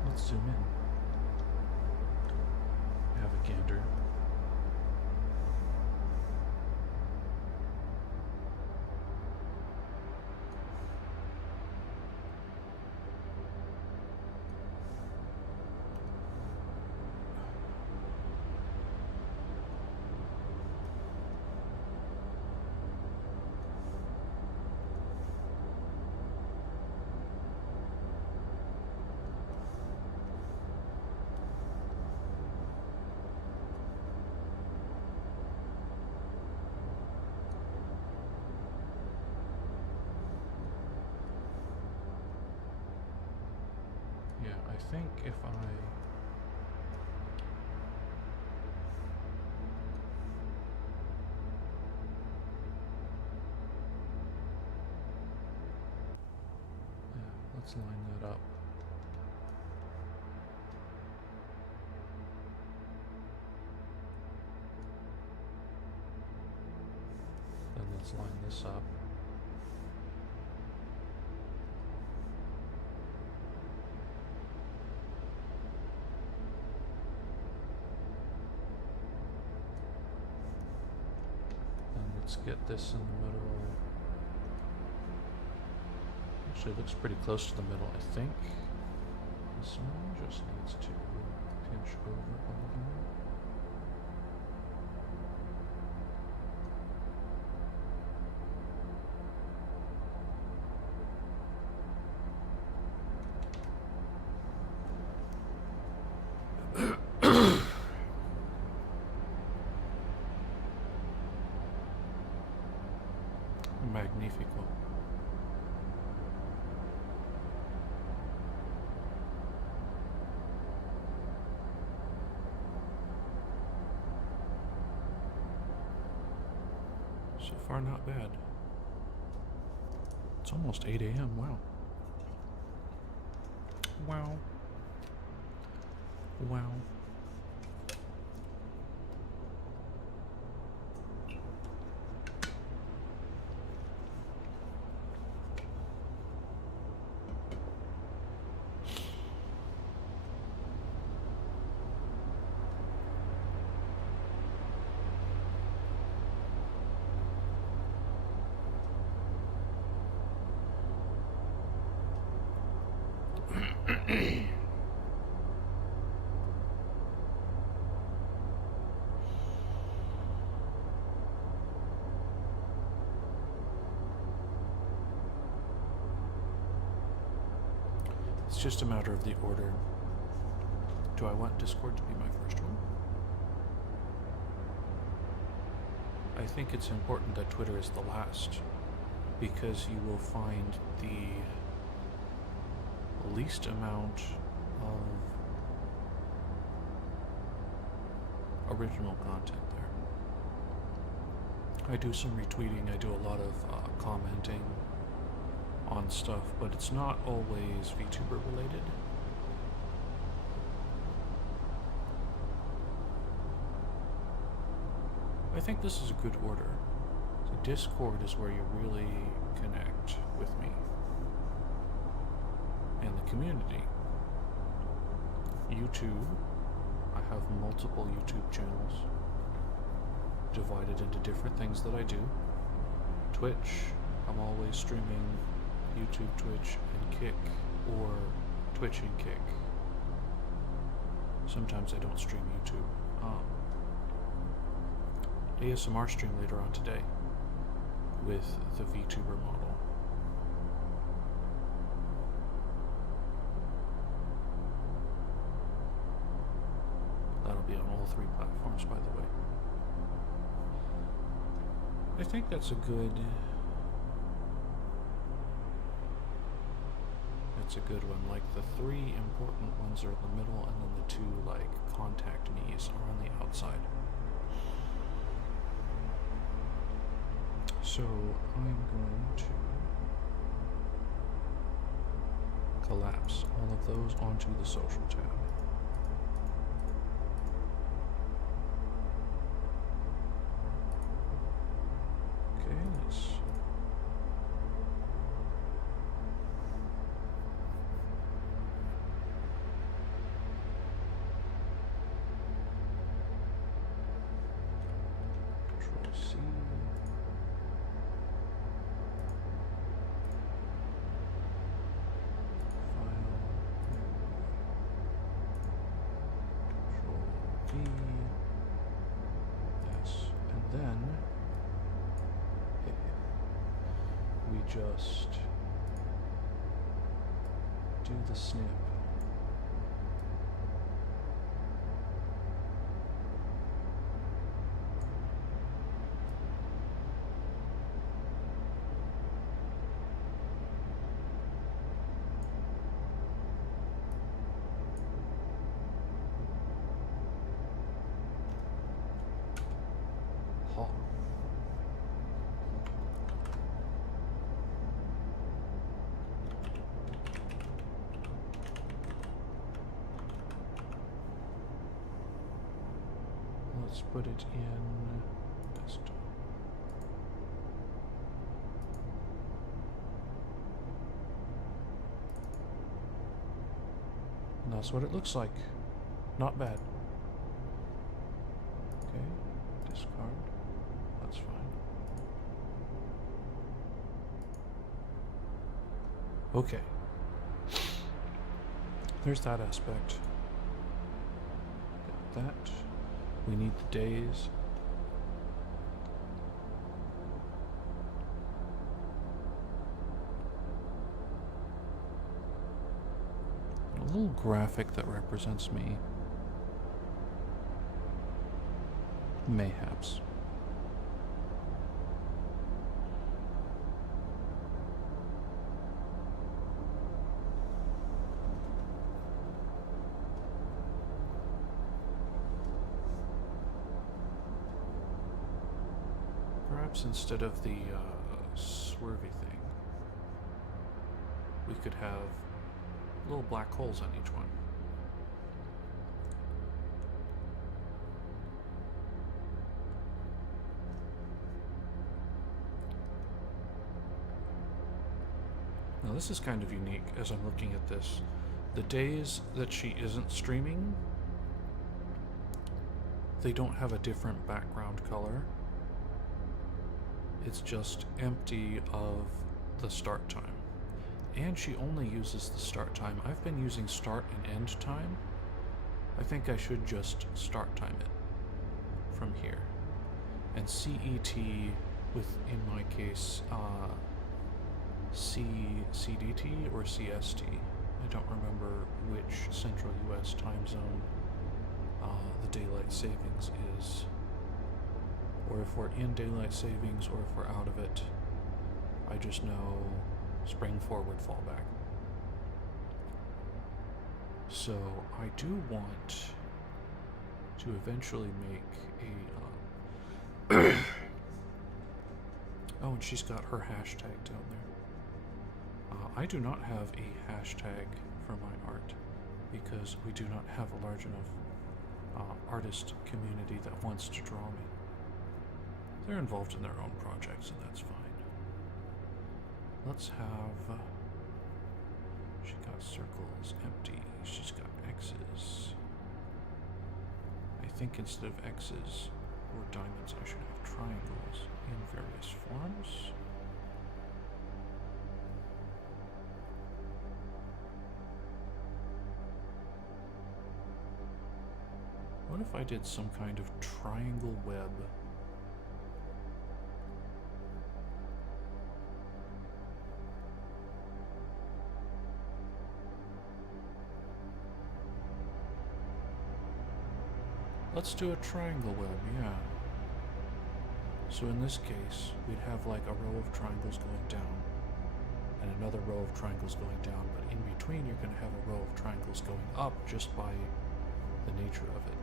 Let's zoom in. Have a gander. Yeah, I think if let's line that up. Then let's line this up. And let's get this in the middle. Actually, it looks pretty close to the middle, I think. This one just needs to pinch over a little more. Magnifico. So far, not bad. It's almost 8 a.m. Wow. Wow. Wow. It's just a matter of the order. Do I want Discord to be my first one? I think it's important that Twitter is the last, because you will find the least amount of original content there. I do some retweeting, I do a lot of commenting on stuff, but it's not always VTuber related. I think this is a good order. So Discord is where you really connect with me and the community. YouTube, I have multiple YouTube channels divided into different things that I do. Twitch, I'm always streaming YouTube, Twitch, and Kick, or Twitch and Kick. Sometimes I don't stream YouTube. ASMR stream later on today with the VTuber model. It'll be on all 3 platforms, by the way. I think that's a good... That's a good one. Like, the 3 important ones are in the middle, and then the 2, like, contact me's are on the outside. So, I'm going to collapse all of those onto the social tab. Okay, let's... Control C. Yes, and then we just do the snip. Let's put it in desktop. And that's what it looks like. Not bad. Okay, discard. That's fine. Okay. There's that aspect. Got that. We need the days. A little graphic that represents me. Mayhaps. Perhaps instead of the swervy thing, we could have little black holes on each one. Now this is kind of unique as I'm looking at this. The days that she isn't streaming, they don't have a different background color. It's just empty of the start time. And she only uses the start time. I've been using start and end time. I think I should just start time it from here. And CET with, in my case, CDT or CST. I don't remember which Central US time zone the daylight savings is. Or if we're in daylight savings or if we're out of it. I just know spring forward, fall back. So I do want to eventually make a oh, and she's got her hashtag down there. I do not have a hashtag for my art because we do not have a large enough artist community that wants to draw me. They're involved in their own projects, and that's fine. Let's have... she got circles empty. She's got X's. I think instead of X's or diamonds, I should have triangles in various forms. What if I did some kind of triangle web? Let's do a triangle web, yeah. So in this case, we'd have like a row of triangles going down and another row of triangles going down, but in between you're going to have a row of triangles going up just by the nature of it.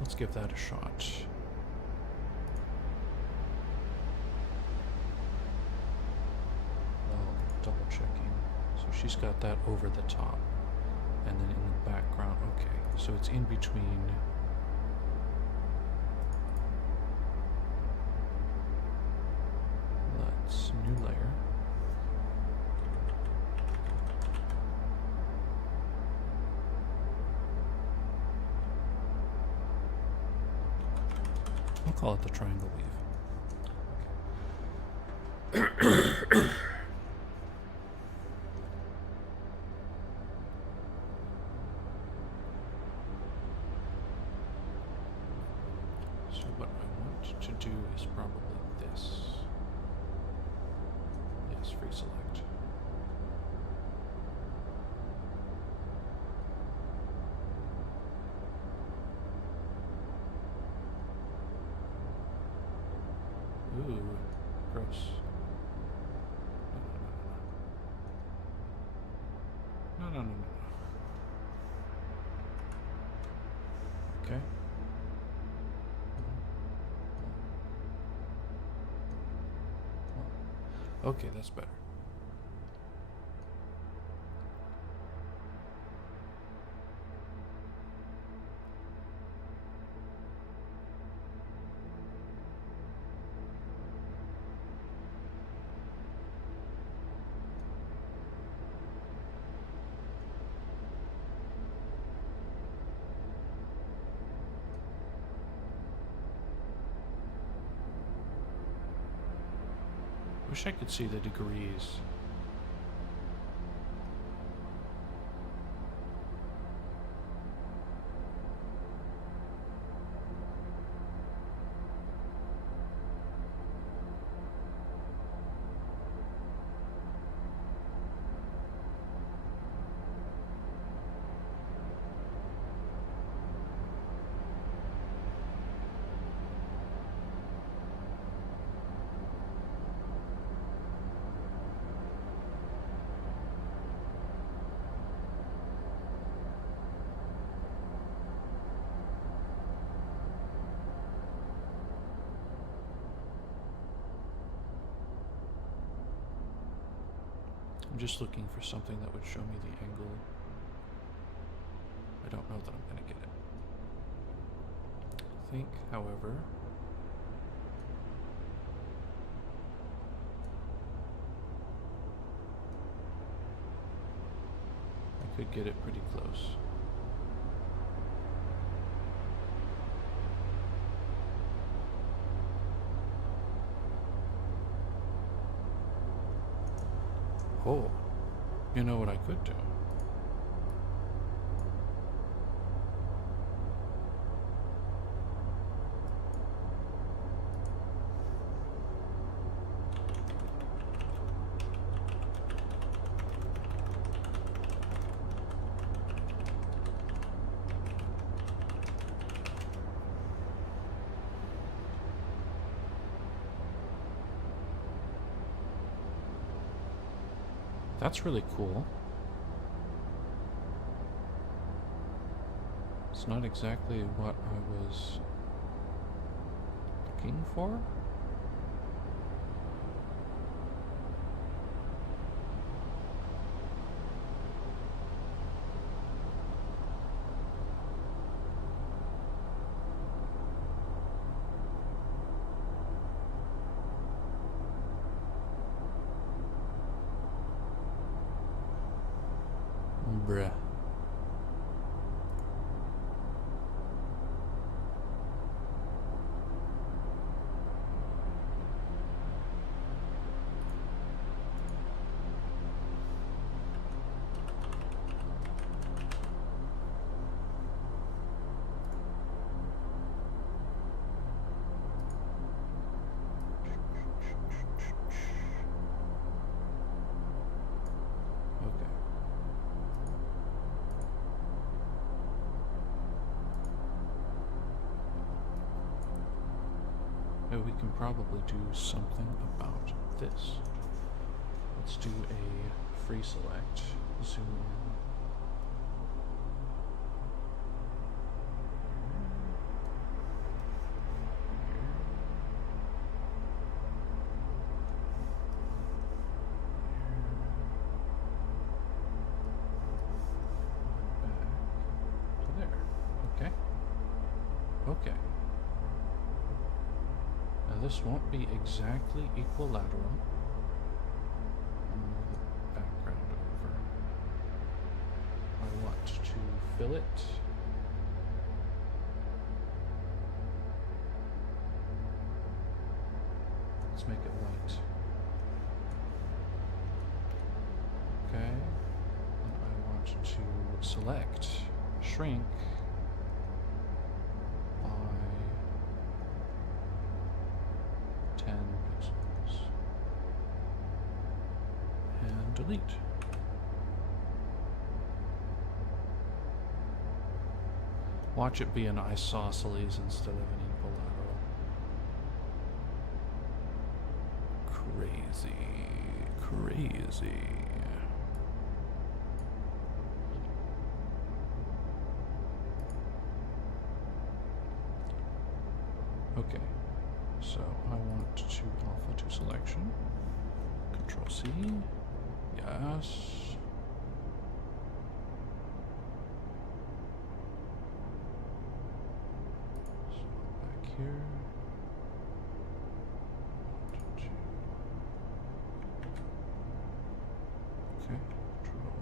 Let's give that a shot. Well, double checking. So she's got that over the top. And then in the background, okay. So it's in between. Let's new layer. I'll call it the triangle weave. So what I want to do is probably this. Yes, free select. Ooh, gross. No. Okay. Okay, that's better. Wish I could see the degrees. I'm just looking for something that would show me the angle. I don't know that I'm going to get it. I think, however, I could get it pretty close. Oh, you know what I could do? That's really cool. It's not exactly what I was looking for. Bruh. Okay. we can probably do something about this. Let's do a free select, zoom in. Okay. Now this won't be exactly equilateral. I'll move the background over. I want to fill it. Let's make it white. Okay. And I want to select, shrink, by 10 pixels and delete. Watch it be an isosceles instead of an equilateral. Crazy, crazy. Okay, so I want to alpha to selection, Control C, yes. So back here, 1, 2. Okay, Control.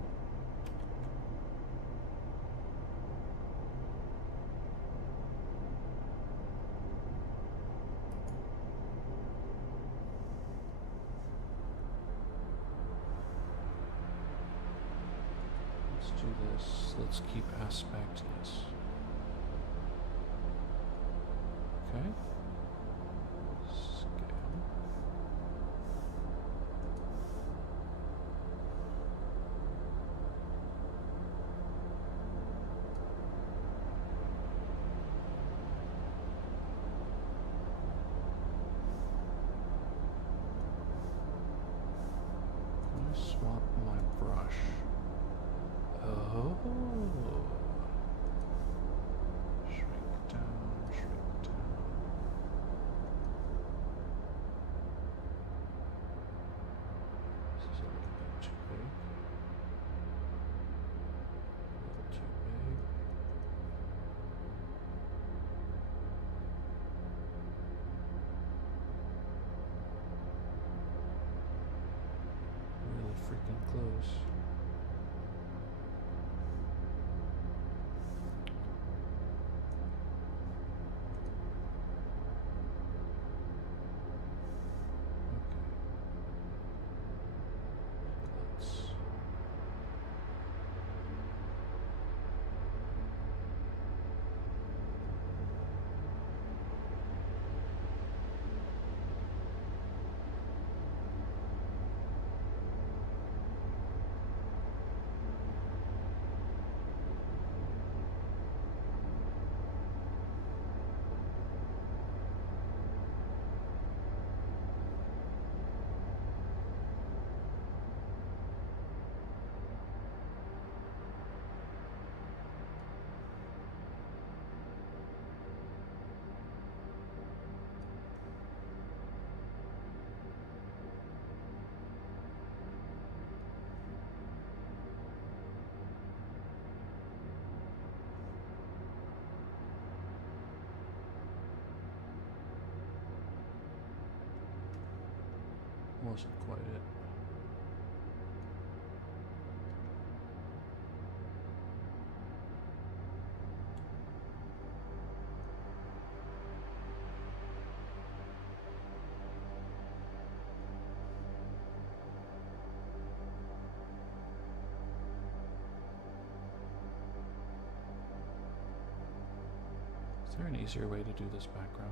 Let's do this. Let's keep aspect, yes. Okay. Scale. I'm gonna swap my brush. Oh. Shrink down, shrink down. This is a little bit too big. A little too big. Really freaking close. Wasn't quite it. Is there an easier way to do this background?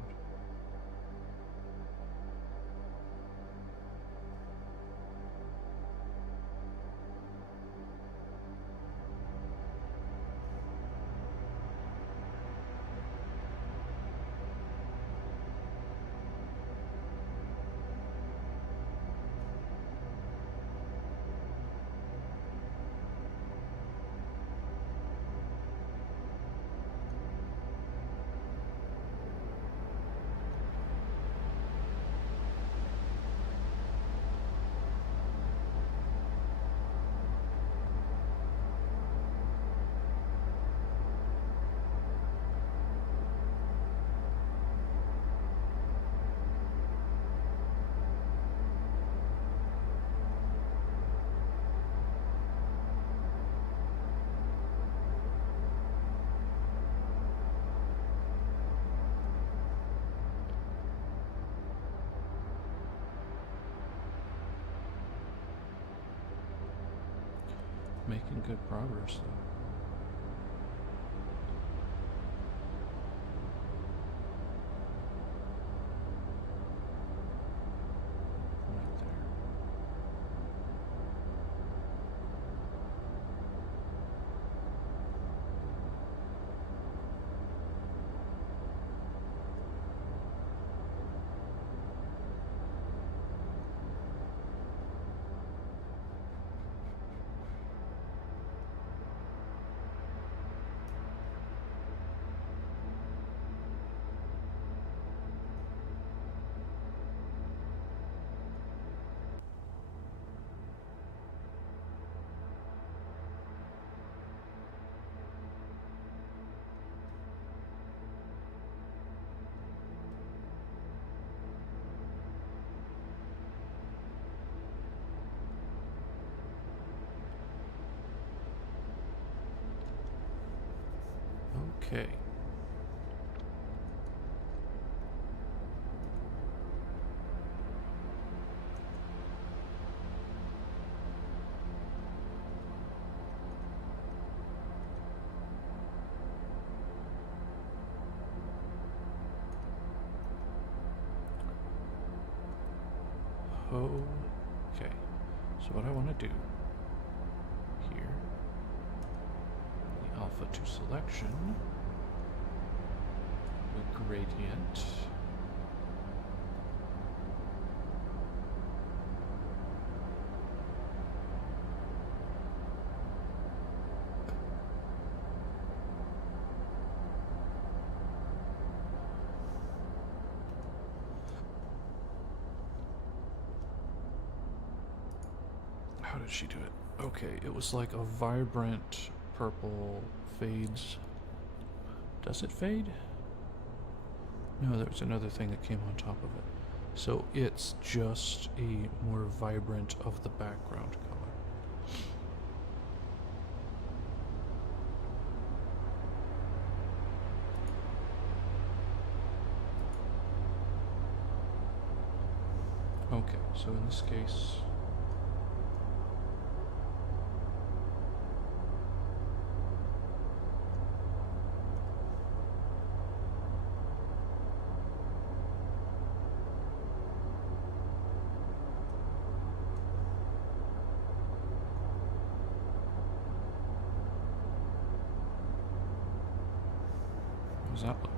Making good progress, though. Right there. Okay. Okay. So what I want to do here, the alpha to selection, the gradient, how did she do it? Okay, it was like a vibrant purple fades. Does it fade? No, there's another thing that came on top of it. So it's just a more vibrant of the background color. Okay, so in this case, how does that look?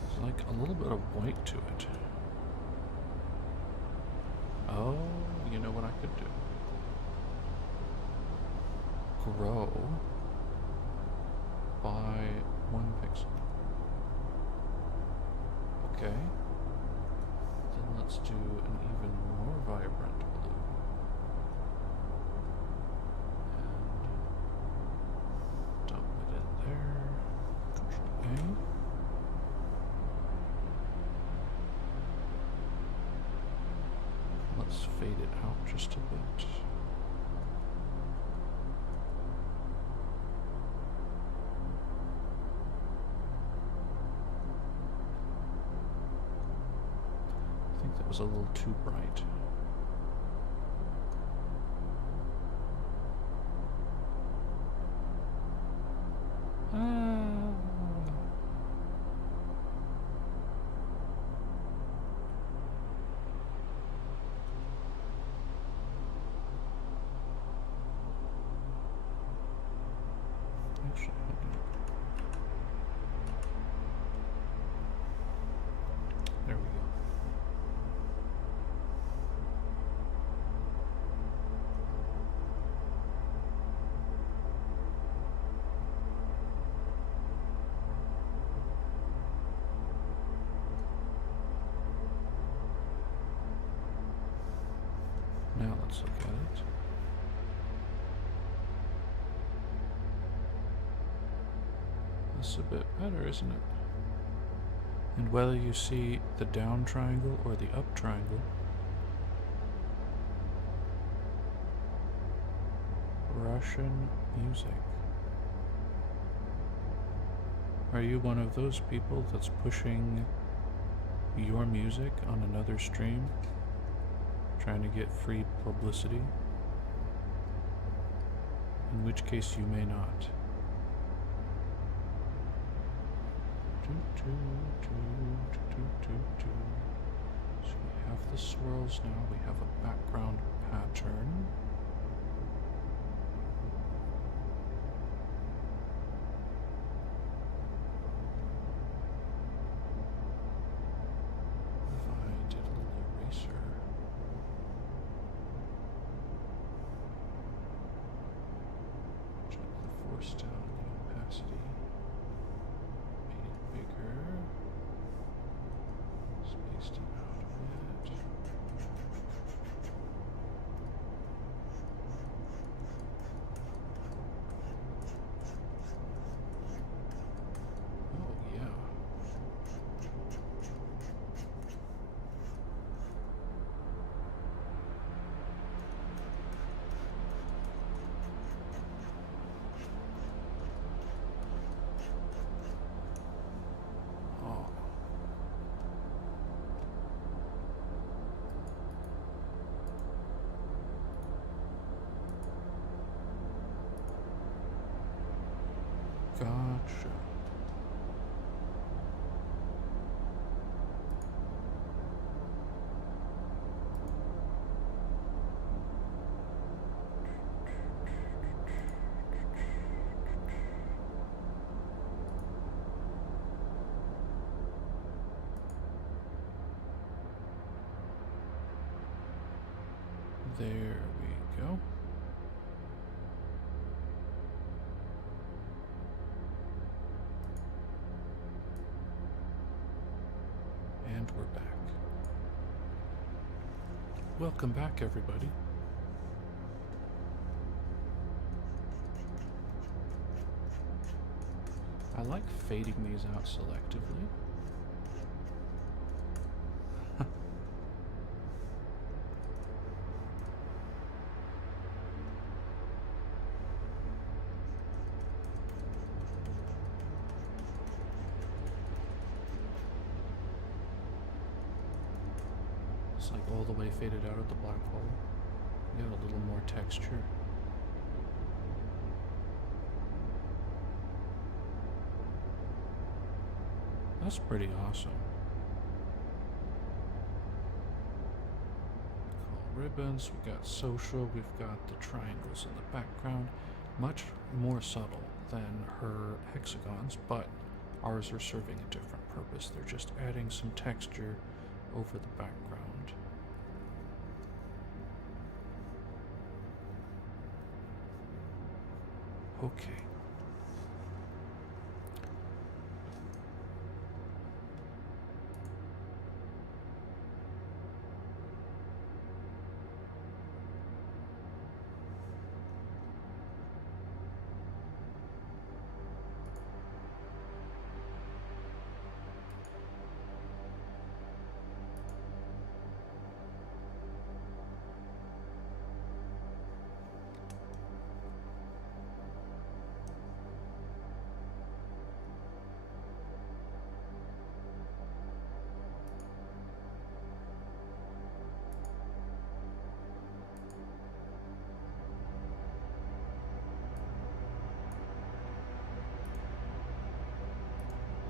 There's like a little bit of white to it. Oh, you know what I could do? Grow by 1 pixel. Okay. Then let's do an even more vibrant blue. And dump it in there. Control A. Let's fade it out just a bit. I think that was a little too bright. Actually, hold on. There we go. Now let's look at it. This is a bit better, isn't it? And whether you see the down triangle or the up triangle, Russian music. Are you one of those people that's pushing your music on another stream, trying to get free publicity? In which case you may not. So we have the swirls now, we have a background pattern. If I did a little eraser. Check the force down and the opacity. Made it bigger. Spaced it out a bit. Oh, yeah. Oh. Gotcha. There we go. And we're back. Welcome back, everybody. I like fading these out selectively. It's like all the way faded out at the black hole. You got a little more texture. That's pretty awesome. Cool ribbons, we got social, we've got the triangles in the background. Much more subtle than her hexagons, but ours are serving a different purpose. They're just adding some texture over the background. Okay.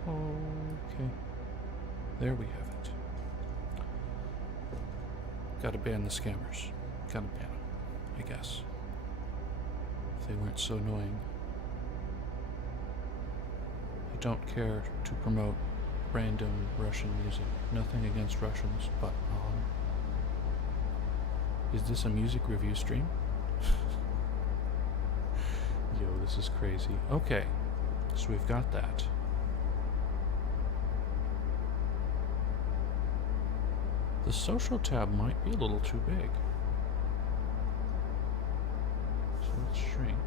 Okay. There we have it. Gotta ban the scammers. Gotta ban them, I guess. If they weren't so annoying. I don't care to promote random Russian music. Nothing against Russians, but is this a music review stream? Yo, this is crazy. Okay, so we've got that. The social tab might be a little too big. So let's shrink.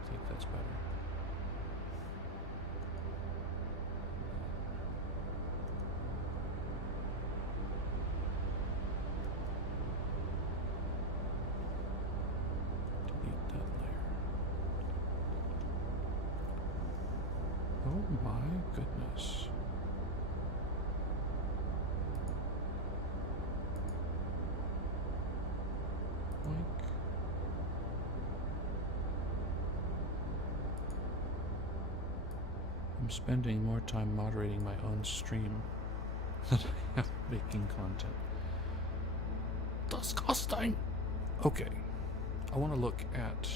I think that's better. spending more time moderating my own stream than I am making content. Disgusting! Okay. I want to look at...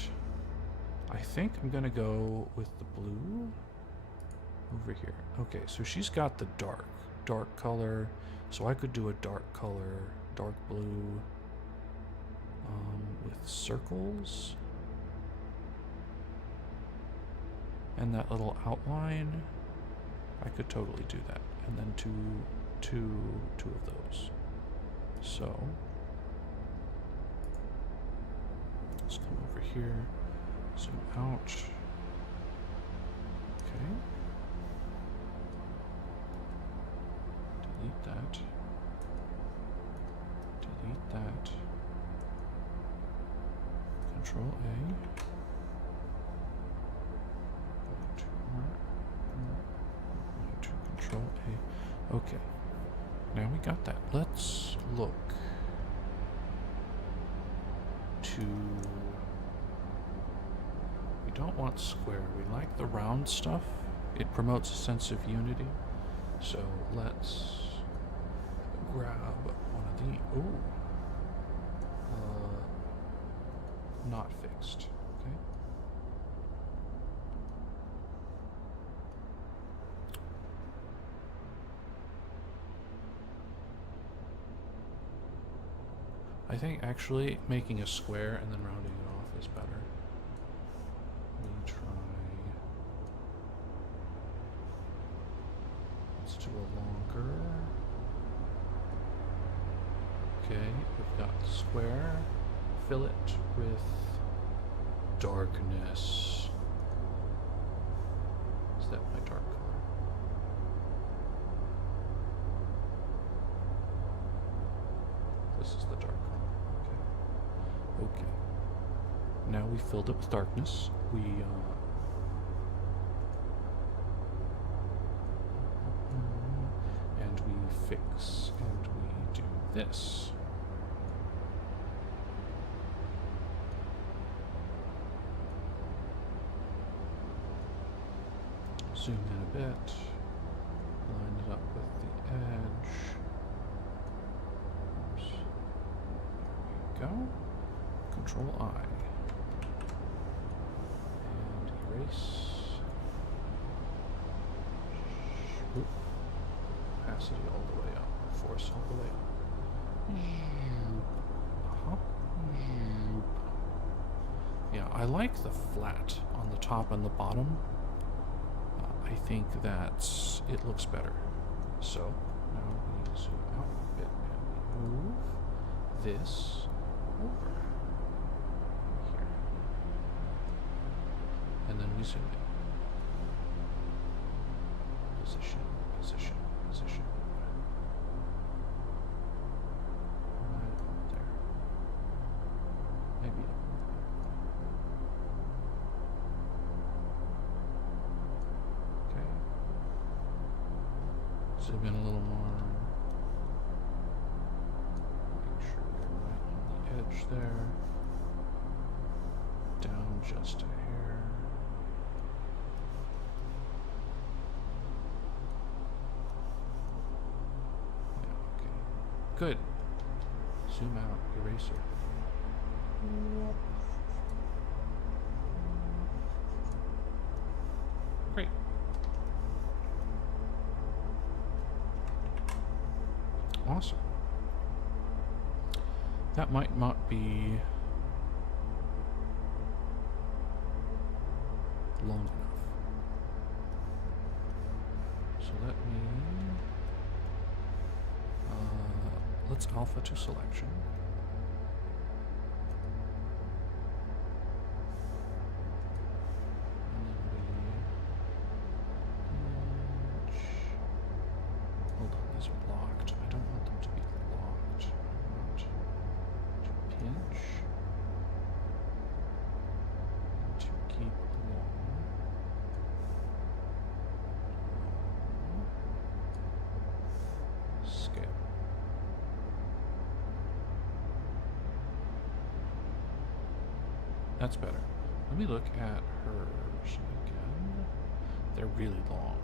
I think I'm going to go with the blue over here. Okay, so she's got the dark color. So I could do a dark color, dark blue, with circles. And that little outline. I could totally do that. And then two of those. So let's come over here, zoom out. Okay. Delete that. Delete that. Control A. To Control A. Okay. Now we got that. Let's look to... We don't want square. We like the round stuff. It promotes a sense of unity. So let's grab one of the... Ooh. Not fixed. Okay. I think actually making a square and then rounding it off is better. We try... Let's do a longer... Okay, we've got square. Fill it with darkness. Is that my dark color? This is the dark color. Okay. Okay. Now we filled it with darkness. We and we fix and we do this. Zoom in a bit, line it up with the edge. Oops. There we go. Control I. And erase. Oop. Opacity all the way up. Force all the way up. Yeah, I like the flat on the top and the bottom. I think that's, it looks better. So now we zoom out a bit and we move this over here. And then we zoom in. Position, position, position. Right up there. Maybe up. Zoom in a little more. Make sure we're right on the edge there. Down just a hair. Yeah, okay. Good. Zoom out, eraser. Great. Awesome. That might not be long enough. So let me, let's alpha to selection. Hold on, these are locked. I don't want them to be locked. I want to pinch and to keep long. Scale. That's better. Let me look at hers again. They're really long.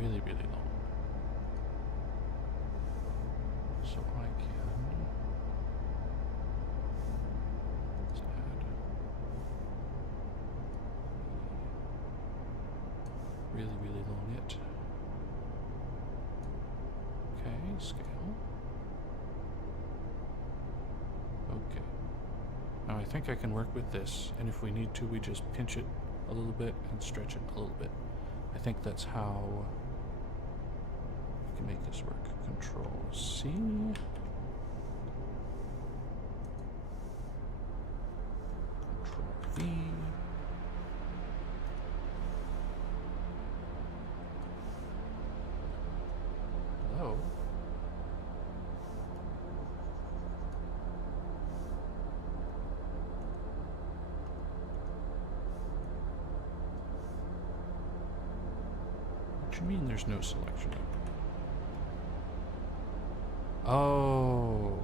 really, really long. So I can let's add really, really long it. Okay, scale. Okay. Now I think I can work with this, and if we need to, we just pinch it a little bit and stretch it a little bit. I think that's how we can make this work. Control C. Control V. Hello. What do you mean there's no selection? Oh.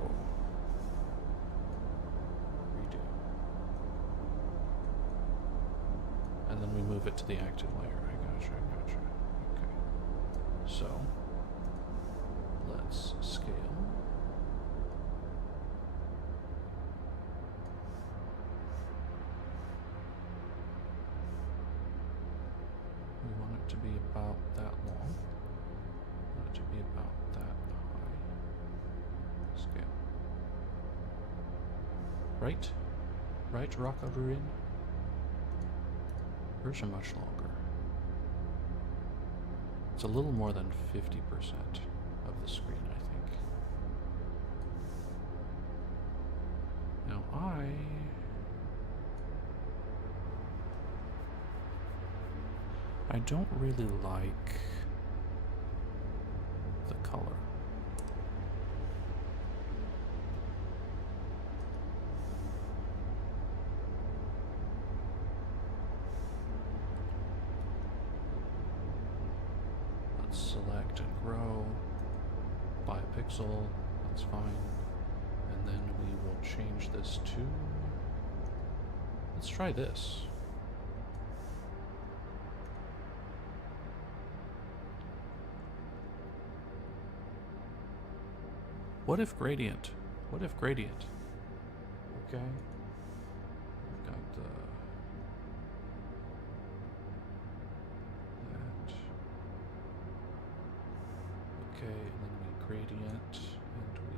Redo. And then we move it to the active layer. I gotcha. Okay. So, let's scale. We want it to be about that long. We want it to be about that high. Scale. Right? Right, Rockarurin? Hers are much longer. It's a little more than 50% of the screen, I think. Now I don't really like the color. Let's select and grow by a pixel. That's fine. And then we will change this to, let's try this. What if gradient? What if gradient? Okay. We've got that. Okay, and then we gradient, and we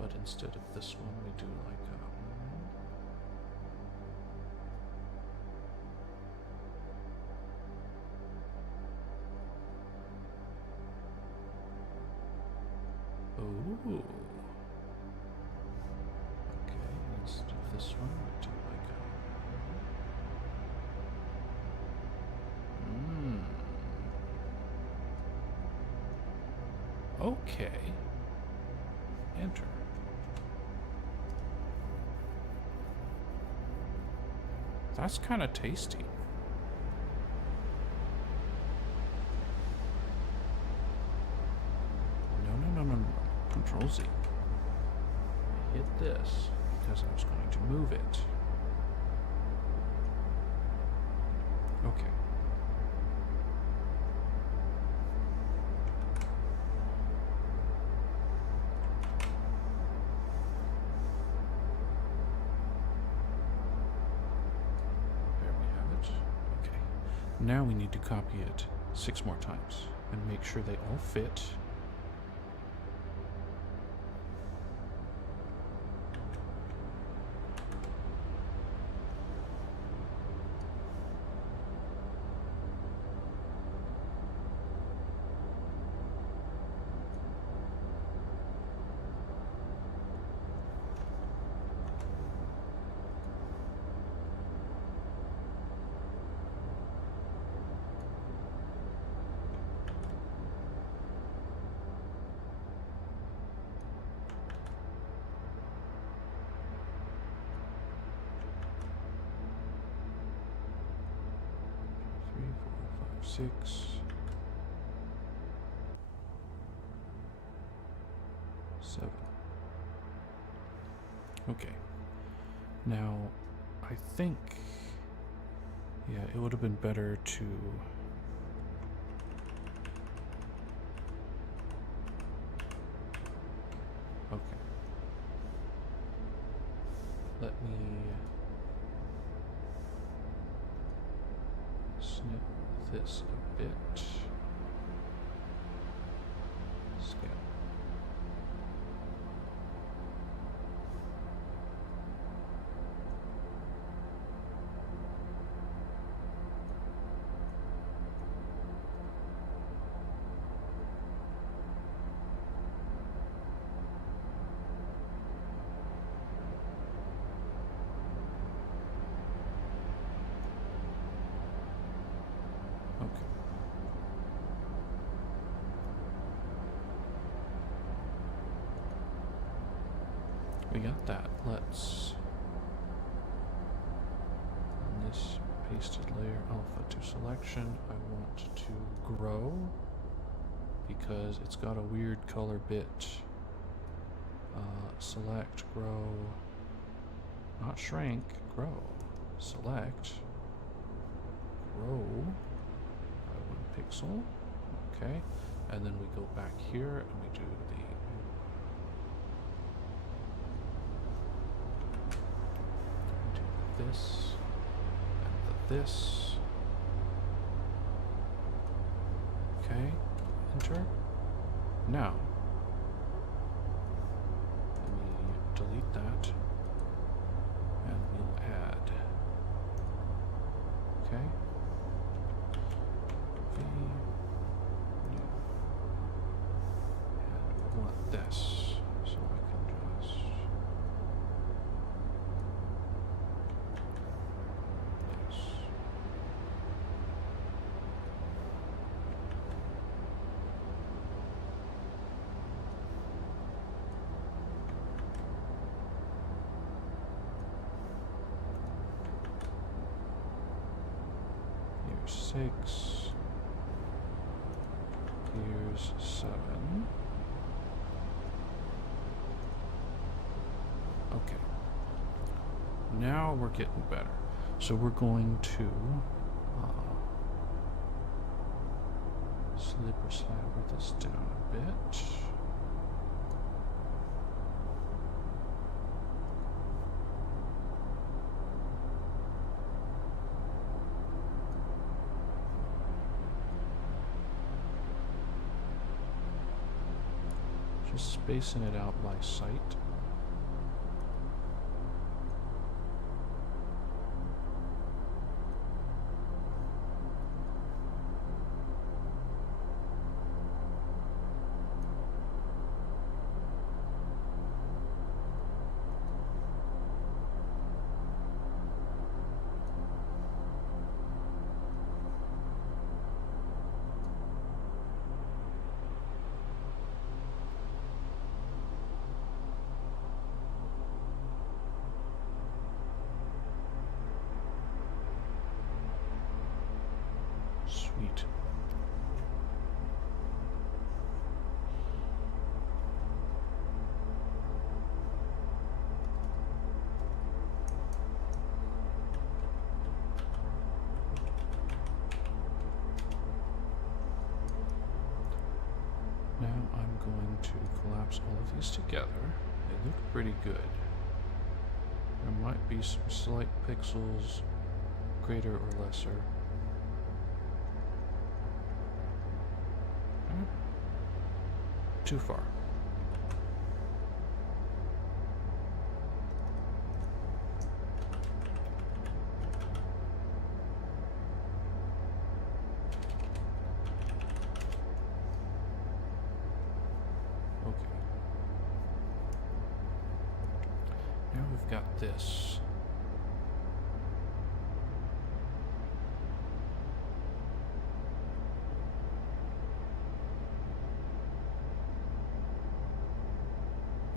but instead of this one, we do like ooh. Okay, instead of this one, we do like okay. Enter. That's kind of tasty. No. Control Z. Hit this because I was going to move it. Okay. Now we need to copy it 6 more times and make sure they all fit. 6. Seven. Okay. Now, I think, yeah, it would have been better to okay. Let me snip this a bit. Scale. We got that. Let's, on this pasted layer, alpha to selection, I want to grow because it's got a weird color bit. Select, grow, not shrink, grow. Select, grow by 1 pixel. Okay, and then we go back here and we do this and this. Okay, enter. Now, let me delete that and we'll add. Okay. V new. And we want this, so I can just. Here's 6. Here's 7. Okay. Now we're getting better. So we're going to slip or slide this down a bit. Just spacing it out by sight. Sweet. Now I'm going to collapse all of these together. They look pretty good. There might be some slight pixels, greater or lesser. Too far. Okay. Now we've got this.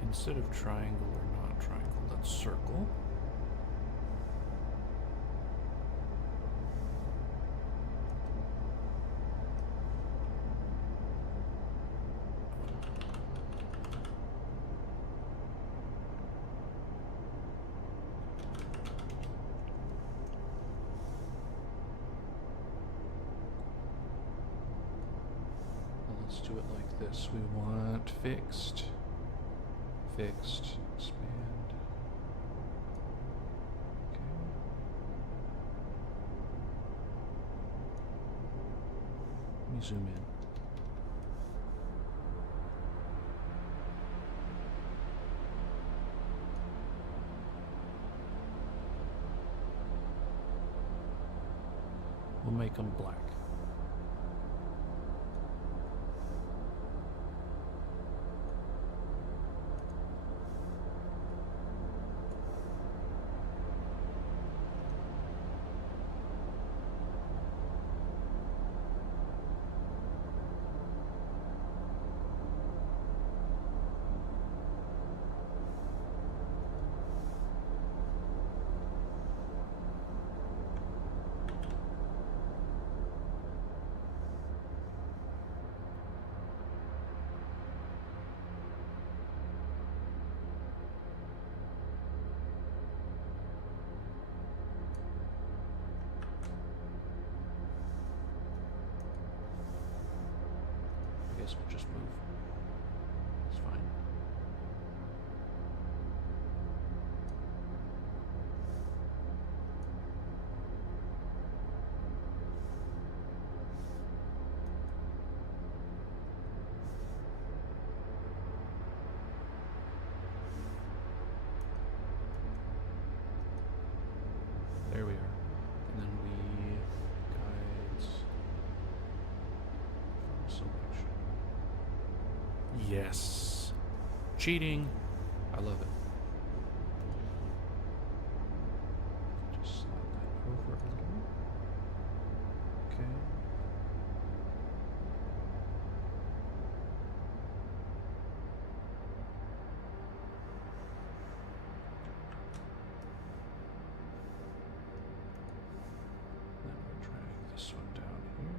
Instead of triangle or not triangle, let's circle. let's do it like this. We want fixed, expand. Okay. Let me zoom in. We'll make them black. I guess we'll just move. It's fine. There we are. And then we guides selection. Yes. Cheating. I love it. Just slide that over a little. Okay. Then we'll drag this one down here.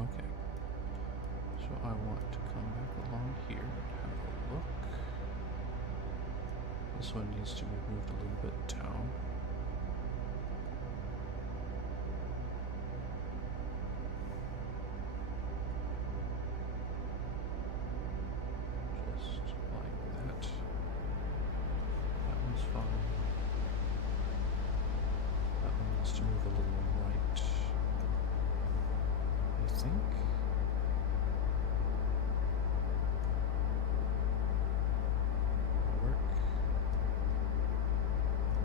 Okay, so I want to come back along here and have a look. This one needs to be moved a little bit down. Just like that. That one's fine. That one needs to move a little right. I think.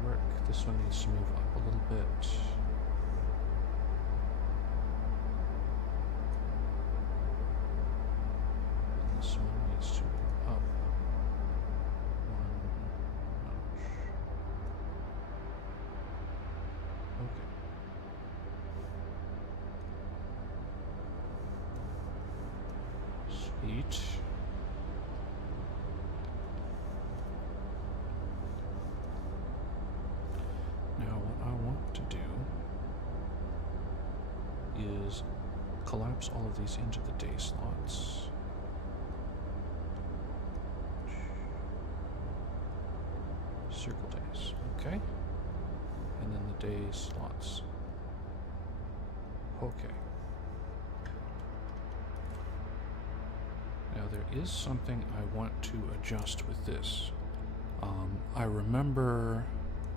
Work. This one needs to move up a little bit. This one needs to move up 1 notch. Okay. Sweet. Now what I want to do is collapse all of these into the day slots. Circle days, okay? And then the day slots. Okay. Now there is something I want to adjust with this. I remember,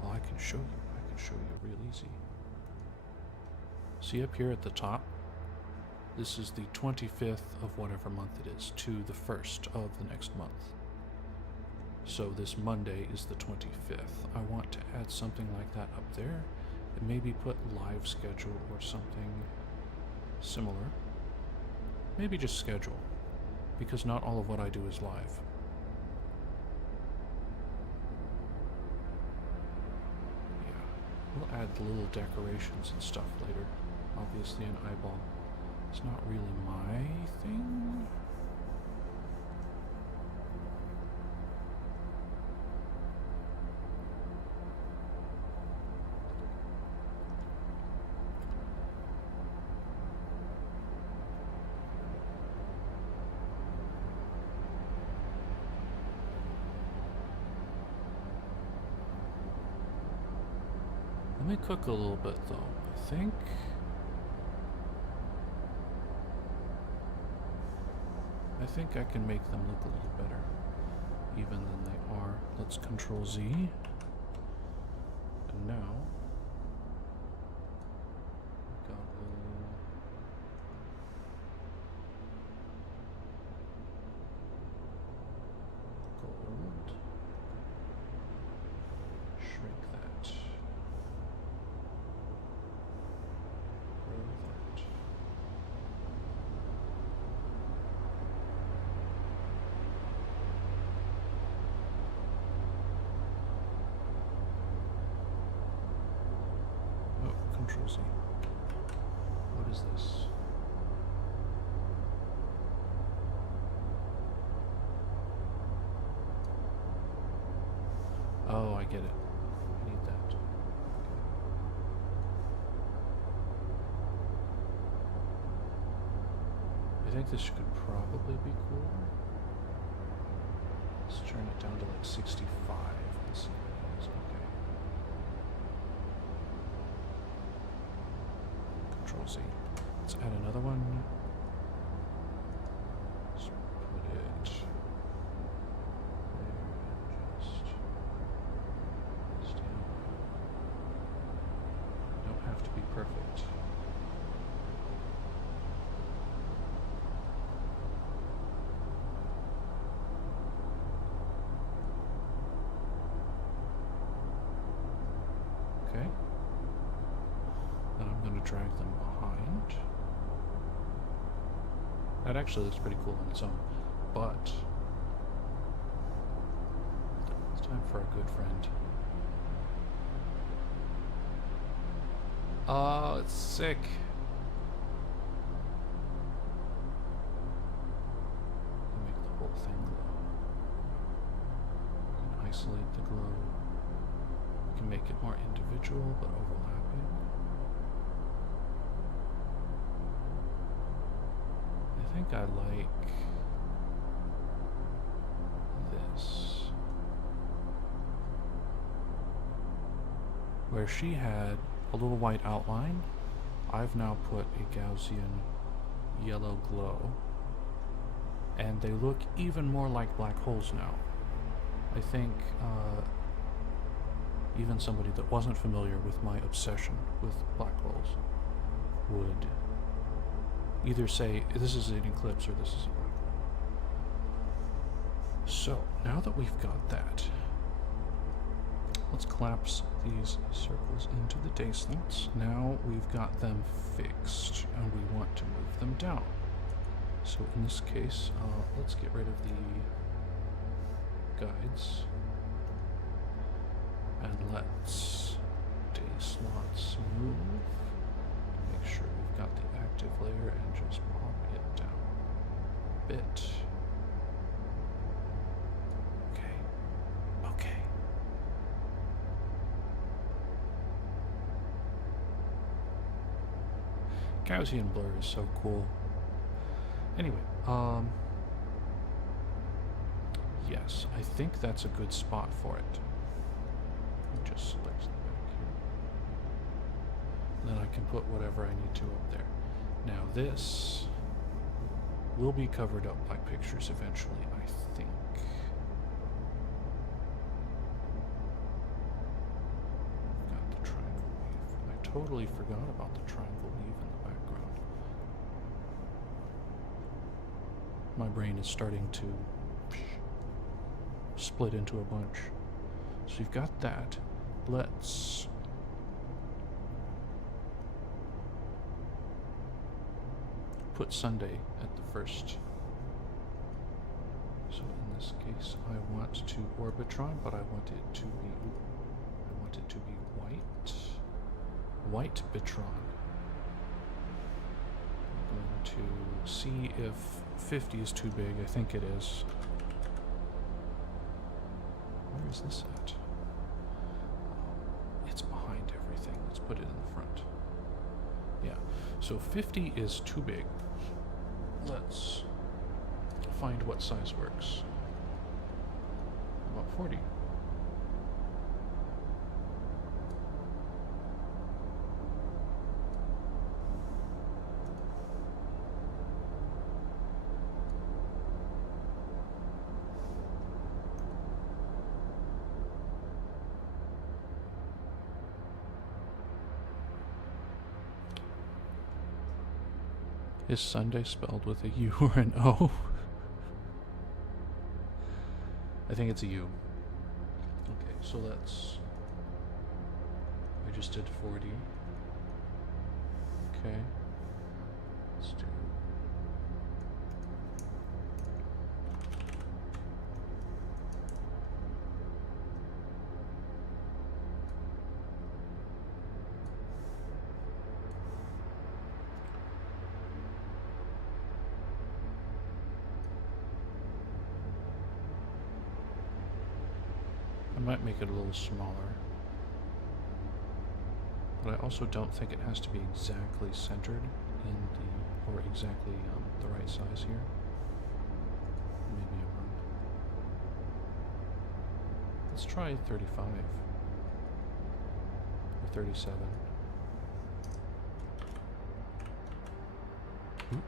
well, I can show you real easy. See up here at the top? This is the 25th of whatever month it is to the 1st of the next month. So this Monday is the 25th. I want to add something like that up there and maybe put live schedule or something similar. Maybe just schedule, because not all of what I do is live. We'll add little decorations and stuff later. Obviously an eyeball. It's not really my thing. Let me cook a little bit though. I think I can make them look a little better even than they are. Let's Control Z. And now we've got a little gold. Shrink that. Control Z. What is this? Oh, I get it. I need that. Okay. I think this could probably be cool. Let's turn it down to like 65. Let's see what it is. Okay. Control Z. Let's add another one. Let's put it there and just down. Don't have to be perfect. Okay. Then I'm going to drag them behind. That actually looks pretty cool on its own, but it's time for our good friend. Oh, it's sick. Make the whole thing glow. We can isolate the glow. We can make it more individual but overlapping. I think I like this. Where she had a little white outline, I've now put a Gaussian yellow glow, and they look even more like black holes now. I think even somebody that wasn't familiar with my obsession with black holes would either say this is an eclipse or this is a black hole. So now that we've got that, let's collapse these circles into the day slots. Now we've got them fixed and we want to move them down. So in this case, let's get rid of the guides and let's day slots move. Make sure we've got the active layer and just pop it down a bit. Okay. Okay. Gaussian blur is so cool. Anyway, yes, I think that's a good spot for it. Just select the back here. Then I can put whatever I need to up there. Now this will be covered up by pictures eventually, I think. Got the triangle weave. I totally forgot about the triangle weave in the background. My brain is starting to split into a bunch. So you've got that. Let's put Sunday at the first. So in this case, I want to Orbitron, but I want it to be white. White Bitron. I'm going to see if 50 is too big. I think it is. Where is this at? It's behind everything. Let's put it in the front. Yeah. So 50 is too big. Let's find what size works. About 40. Is Sunday spelled with a U or an O? I think it's a U. Okay, so let's... I just did 40. Okay. Let's do... I might make it a little smaller, but I also don't think it has to be exactly centered in the, or exactly the right size here. Maybe I'm wrong. Let's try 35 or 37. Ooh.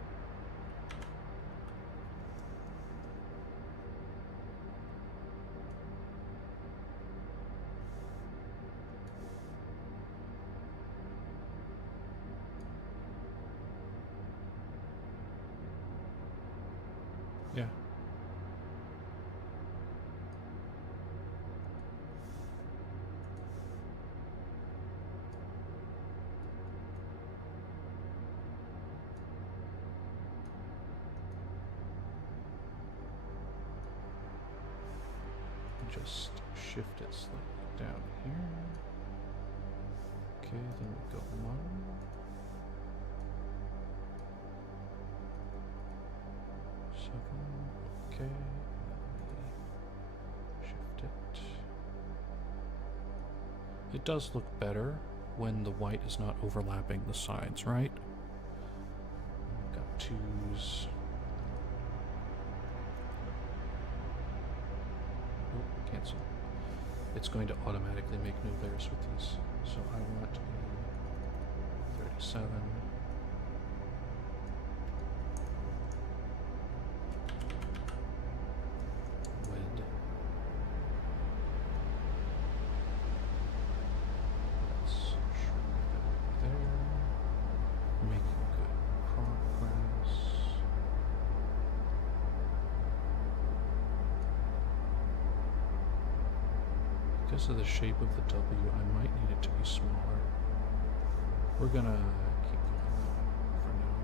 Yeah. Just shift it slightly down here. Okay, then we go 1. Okay, and then we shift it. It does look better when the white is not overlapping the sides, right? We've got 2s. Oh, cancel. It's going to automatically make new layers with these. So I want a 37. Because of the shape of the W, I might need it to be smaller. We're gonna keep going though for now.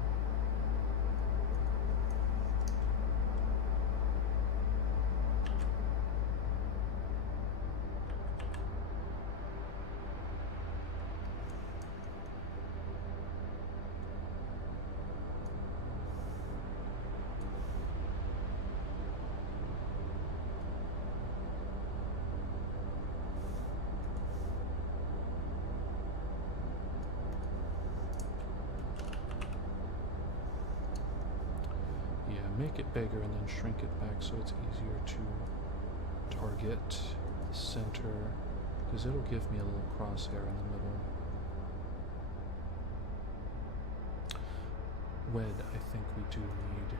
Make it bigger and then shrink it back so it's easier to target the center, because it'll give me a little crosshair in the middle. Wed, I think we do need.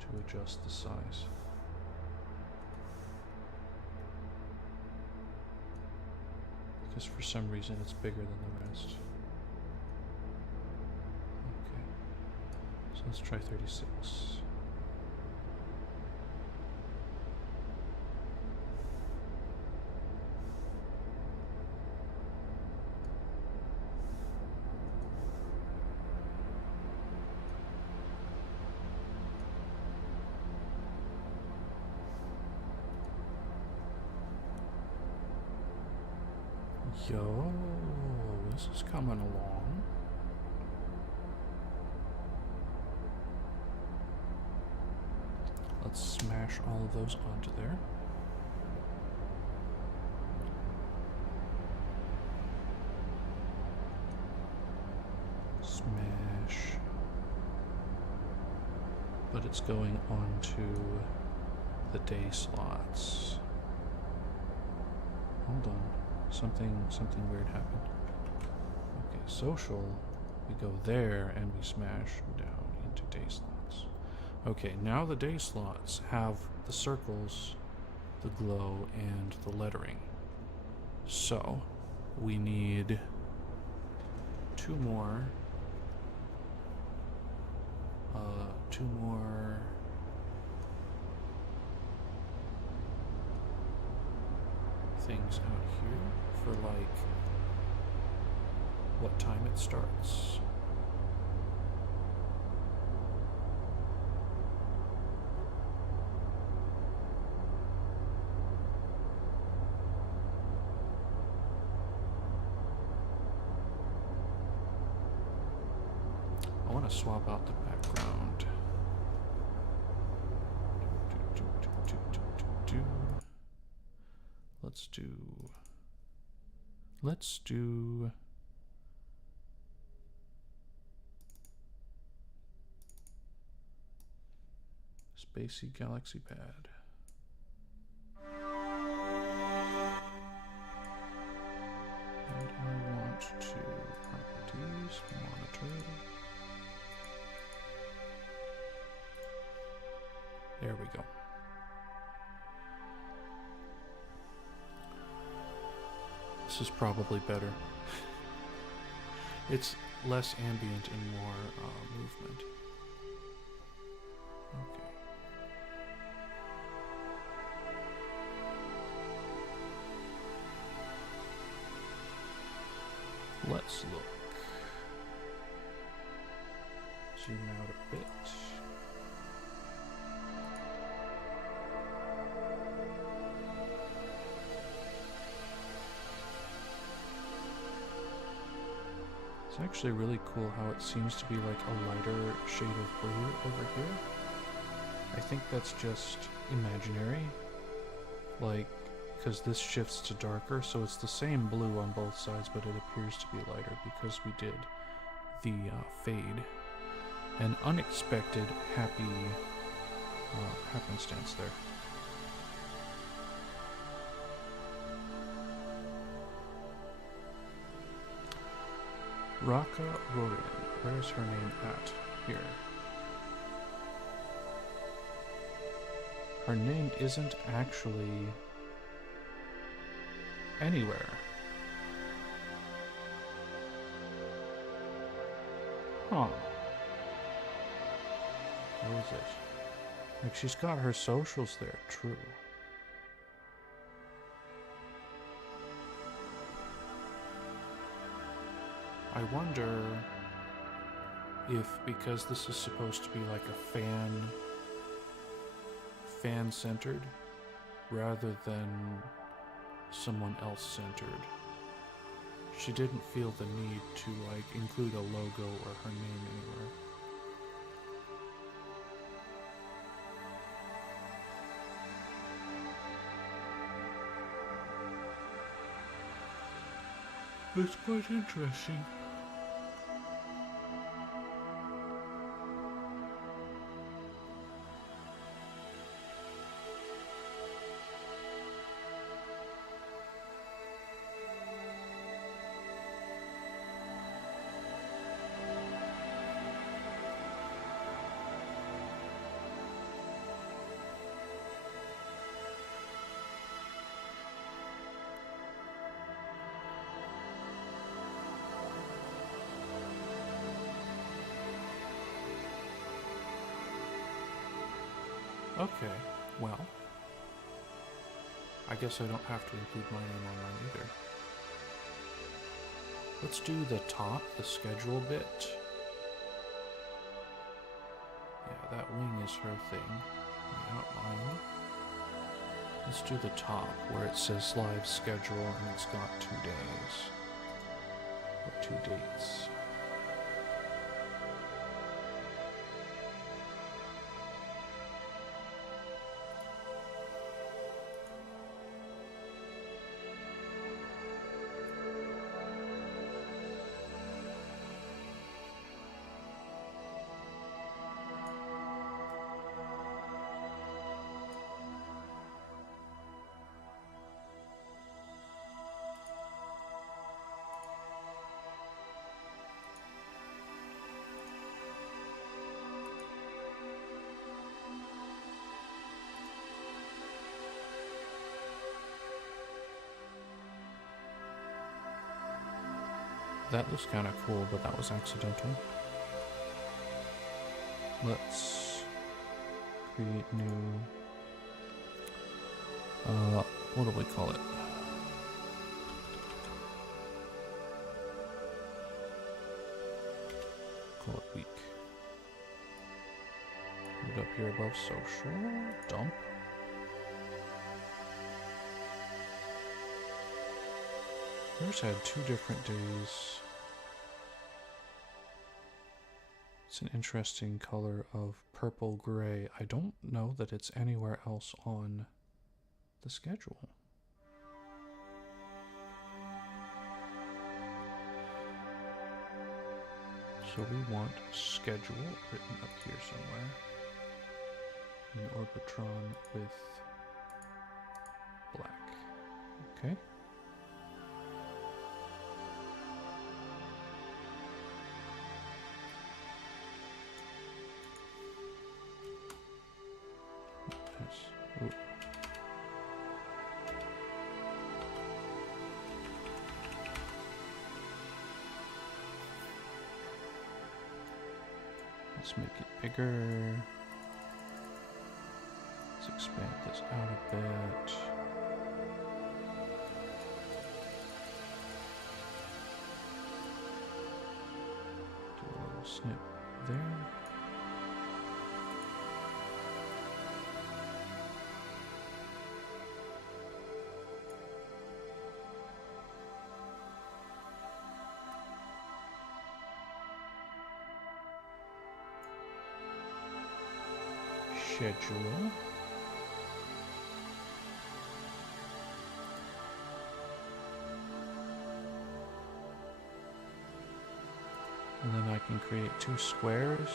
To adjust the size. Because for some reason it's bigger than the rest. Okay, so let's try 36. Yo, this is coming along. Let's smash all of those onto there. Smash. But it's going onto the day slots. Hold on. Something weird happened. Okay, social. We go there and we smash down into day slots. Okay, now the day slots have the circles, the glow, and the lettering. So we need two more things out here for like what time it starts. I want to swap out the background. Let's do Spacey Galaxy Pad. And I want to properties, monitor. There we go. This is probably better. It's less ambient and more movement. Okay. Let's look. Zoom out a bit. It's actually really cool how it seems to be like a lighter shade of blue over here. I think that's just imaginary. Like, because this shifts to darker, so it's the same blue on both sides, but it appears to be lighter because we did the fade. An unexpected happy happenstance there. Raka Rorian. Where's her name at? Here. Her name isn't actually anywhere. Huh. Where is it? Like, she's got her socials there, true. I wonder if, because this is supposed to be like a fan-centered, rather than someone else centered, she didn't feel the need to like include a logo or her name anywhere. It's quite interesting. Okay, well, I guess I don't have to include my name on mine either. Let's do the top, the schedule bit. Yeah, that wing is her thing. The outline. Let's do the top where it says live schedule and it's got 2 days. Or 2 dates. That looks kind of cool, but that was accidental. Let's create new, what do we call it? Call it week. Put it up here above social, dump. Yours had 2 different days. It's an interesting color of purple gray. I don't know that it's anywhere else on the schedule. So we want schedule written up here somewhere. An Orbitron with black. Okay. Ooh. Let's make it bigger. Let's expand this out a bit. Do a little snip there. Schedule. And then I can create 2 squares.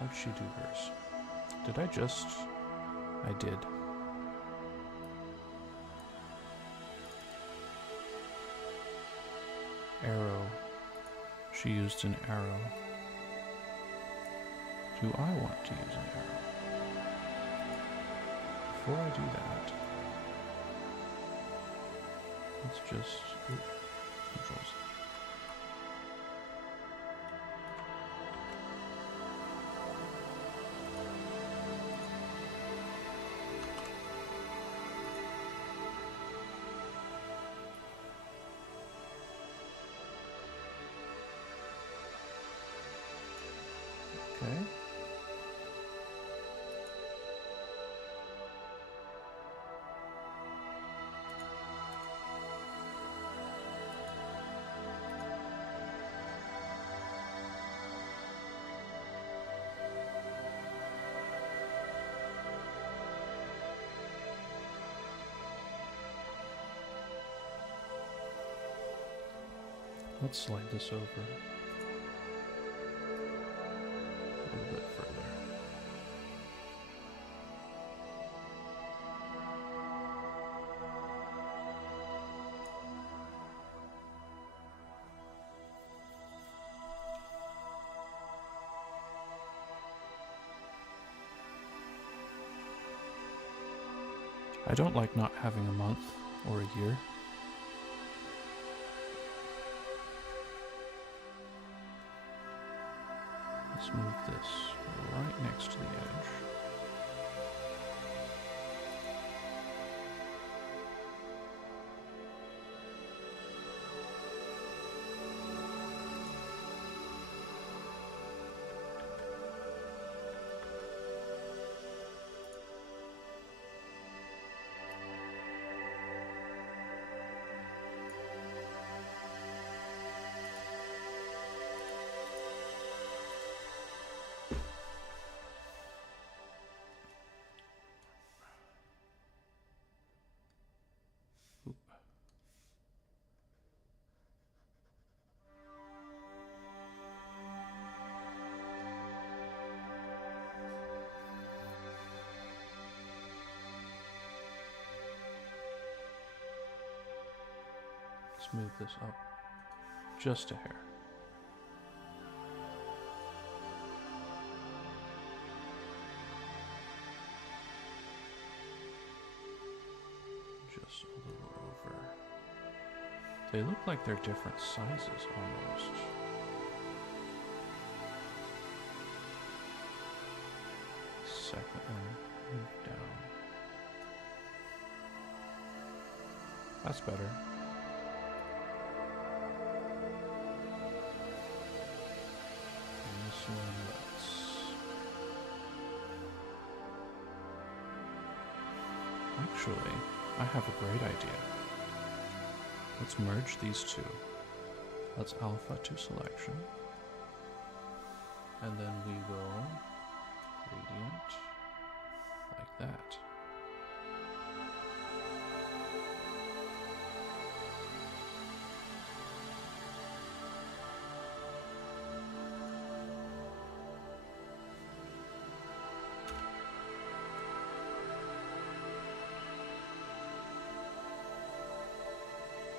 How'd she do hers? Did I just? I did. Arrow. She used an arrow. Do I want to use an arrow? Before I do that, let's just... Ooh, controls. Okay. Let's slide this over a little bit further. I don't like not having a month or a year. Let's move this right next to the edge. Let's move this up just a hair. Just a little over. They look like they're different sizes almost. Second one, move down. That's better. Actually, I have a great idea. Let's merge these two. Let's alpha to selection. And then we will gradient like that.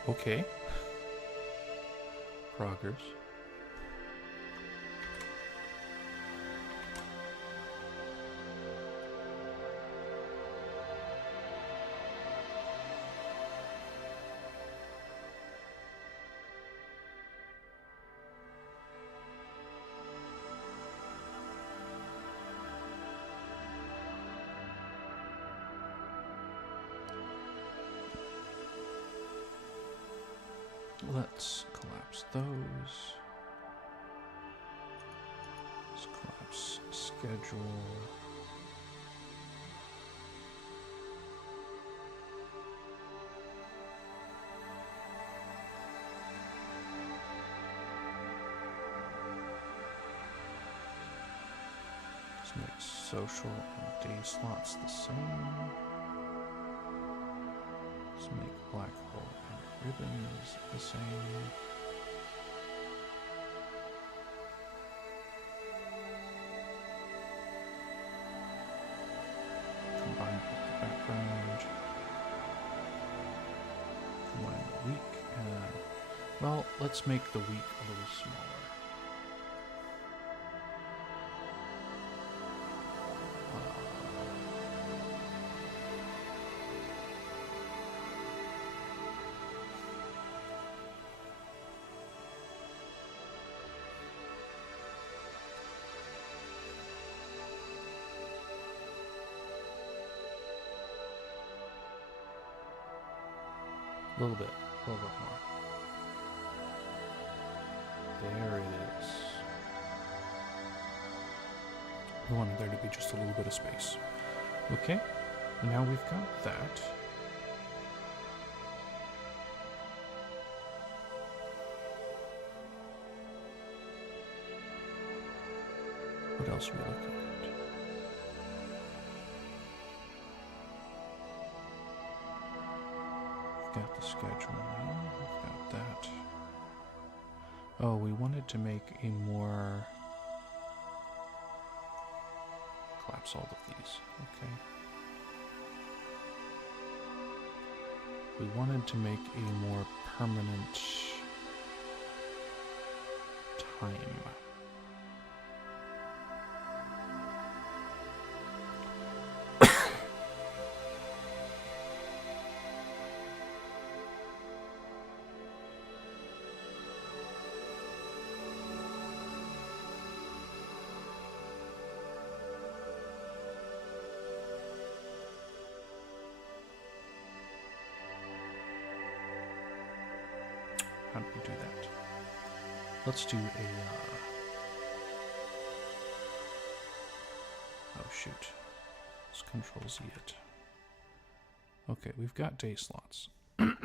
Okay. Progress. Let's collapse those. Let's collapse schedule. Let's make social and day slots the same. Let's make black hole and ribbons the same. Combine with the background. Combine the week. Well, let's make the week a little smaller. A little bit more. There it is. We wanted there to be just a little bit of space. Okay, now we've got that. What else are we looking at? Got the schedule now, we've got that. Oh, we wanted to make a more... Collapse all of these. Okay. We wanted to make a more permanent time. How do we do that? Let's do a... Oh, shoot. Let's Control Z it. Okay, we've got day slots. Takes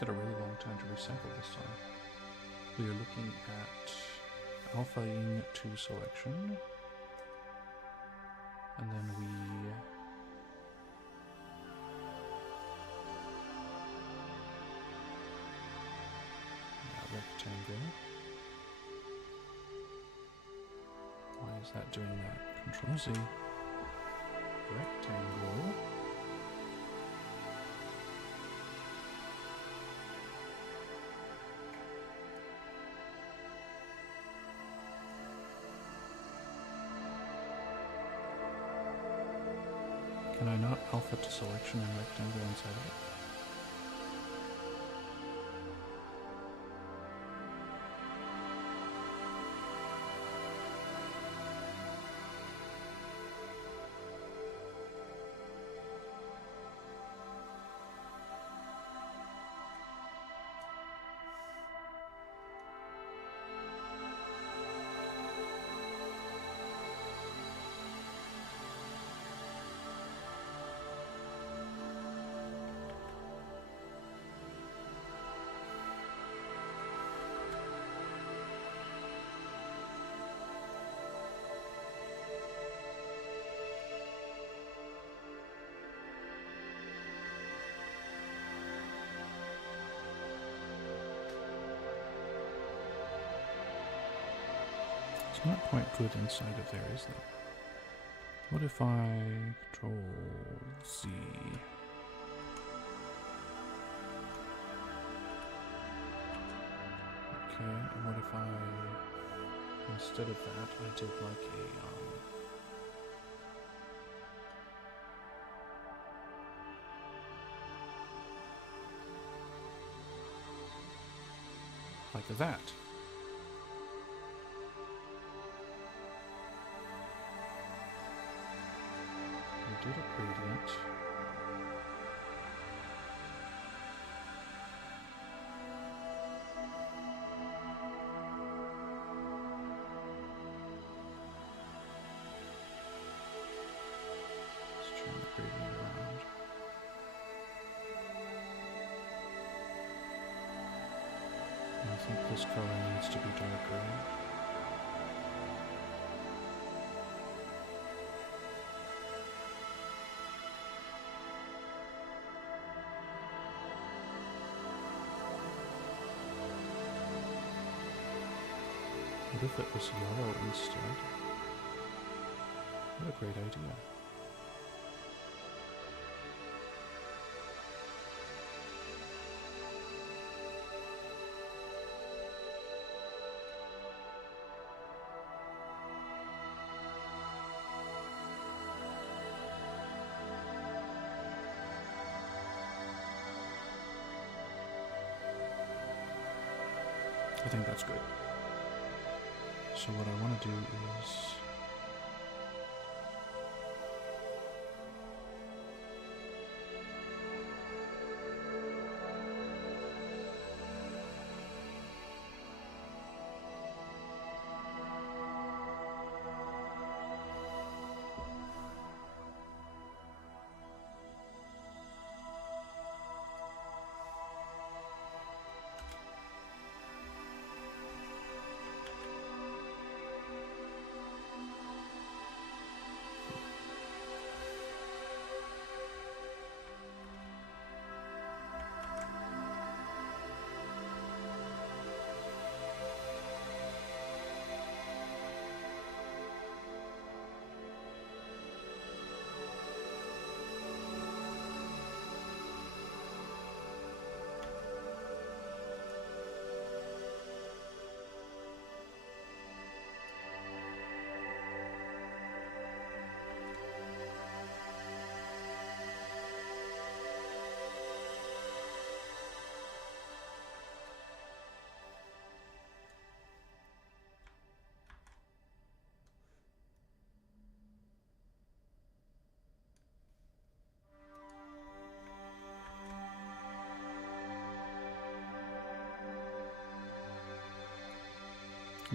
it a really long time to recycle this time. We are looking at alpha-ing to selection. And then we rectangle. Why is that doing that? Control Z. Rectangle. Can I not alpha to selection and rectangle inside of it? It's not quite good inside of there, is it? What if I Control Z? Okay, and what if I, instead of that, I did like a, like that. We did a gradient. Let's turn the gradient around. I think this color needs to be darker. What if it was yellow instead? What a great idea. I think that's good. So what I want to do is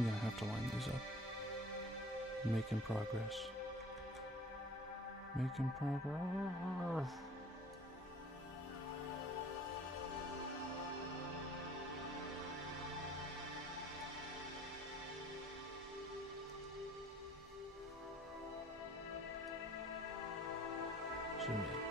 I'm gonna have to line these up. Making progress. Making progress. Zoom in.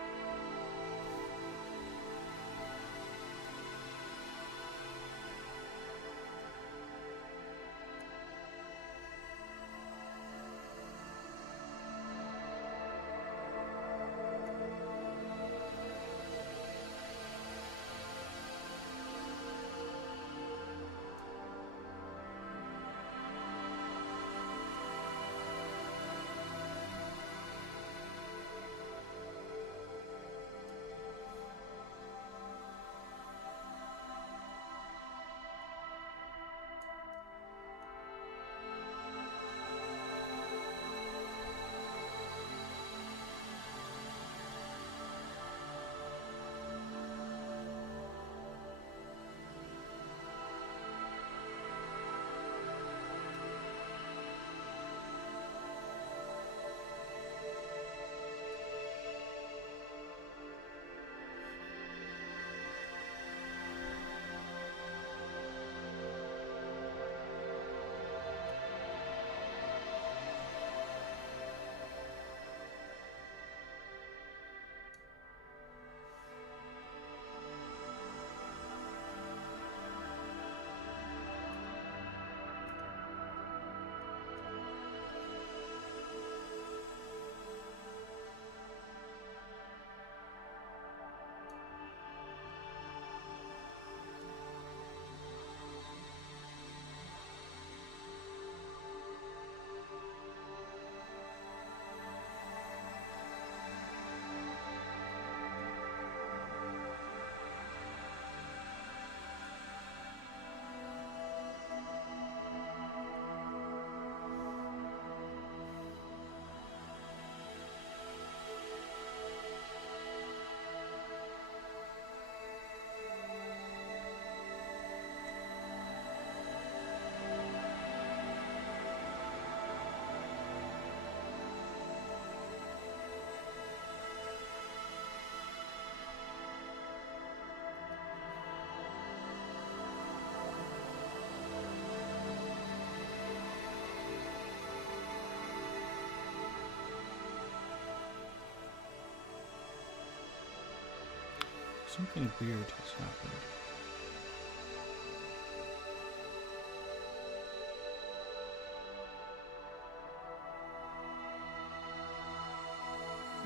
Something weird has happened.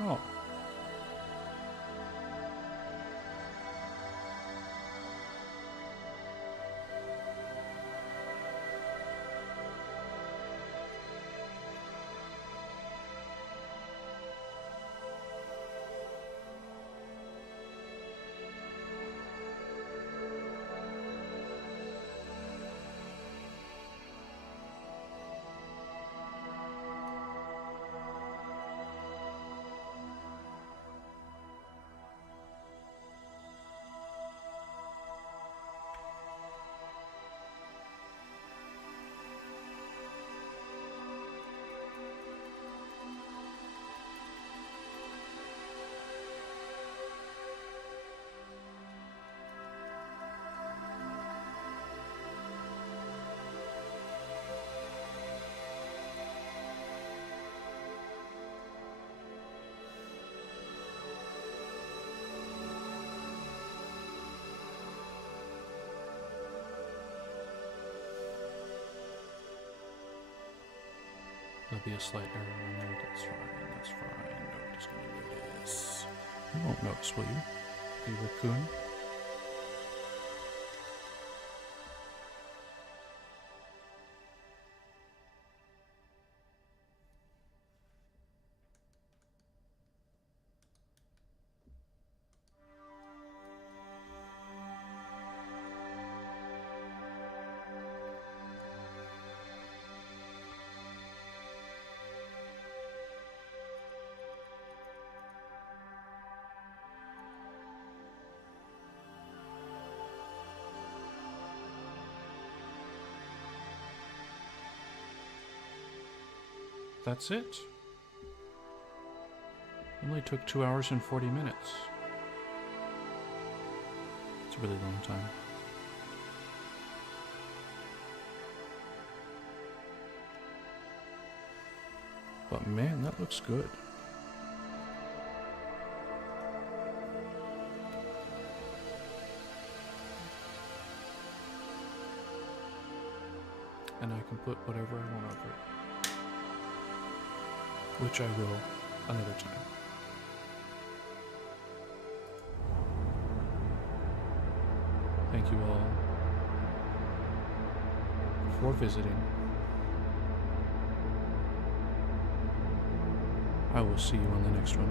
Oh. There'll be a slight error in there. That's fine. That's fine. Nobody's gonna notice. You won't notice, will you? You raccoon? that's it. Only took 2 hours and 40 minutes. It's a really long time. But man, that looks good. And I can put whatever I want over it. Which I will another time. Thank you all for visiting. I will see you on the next one.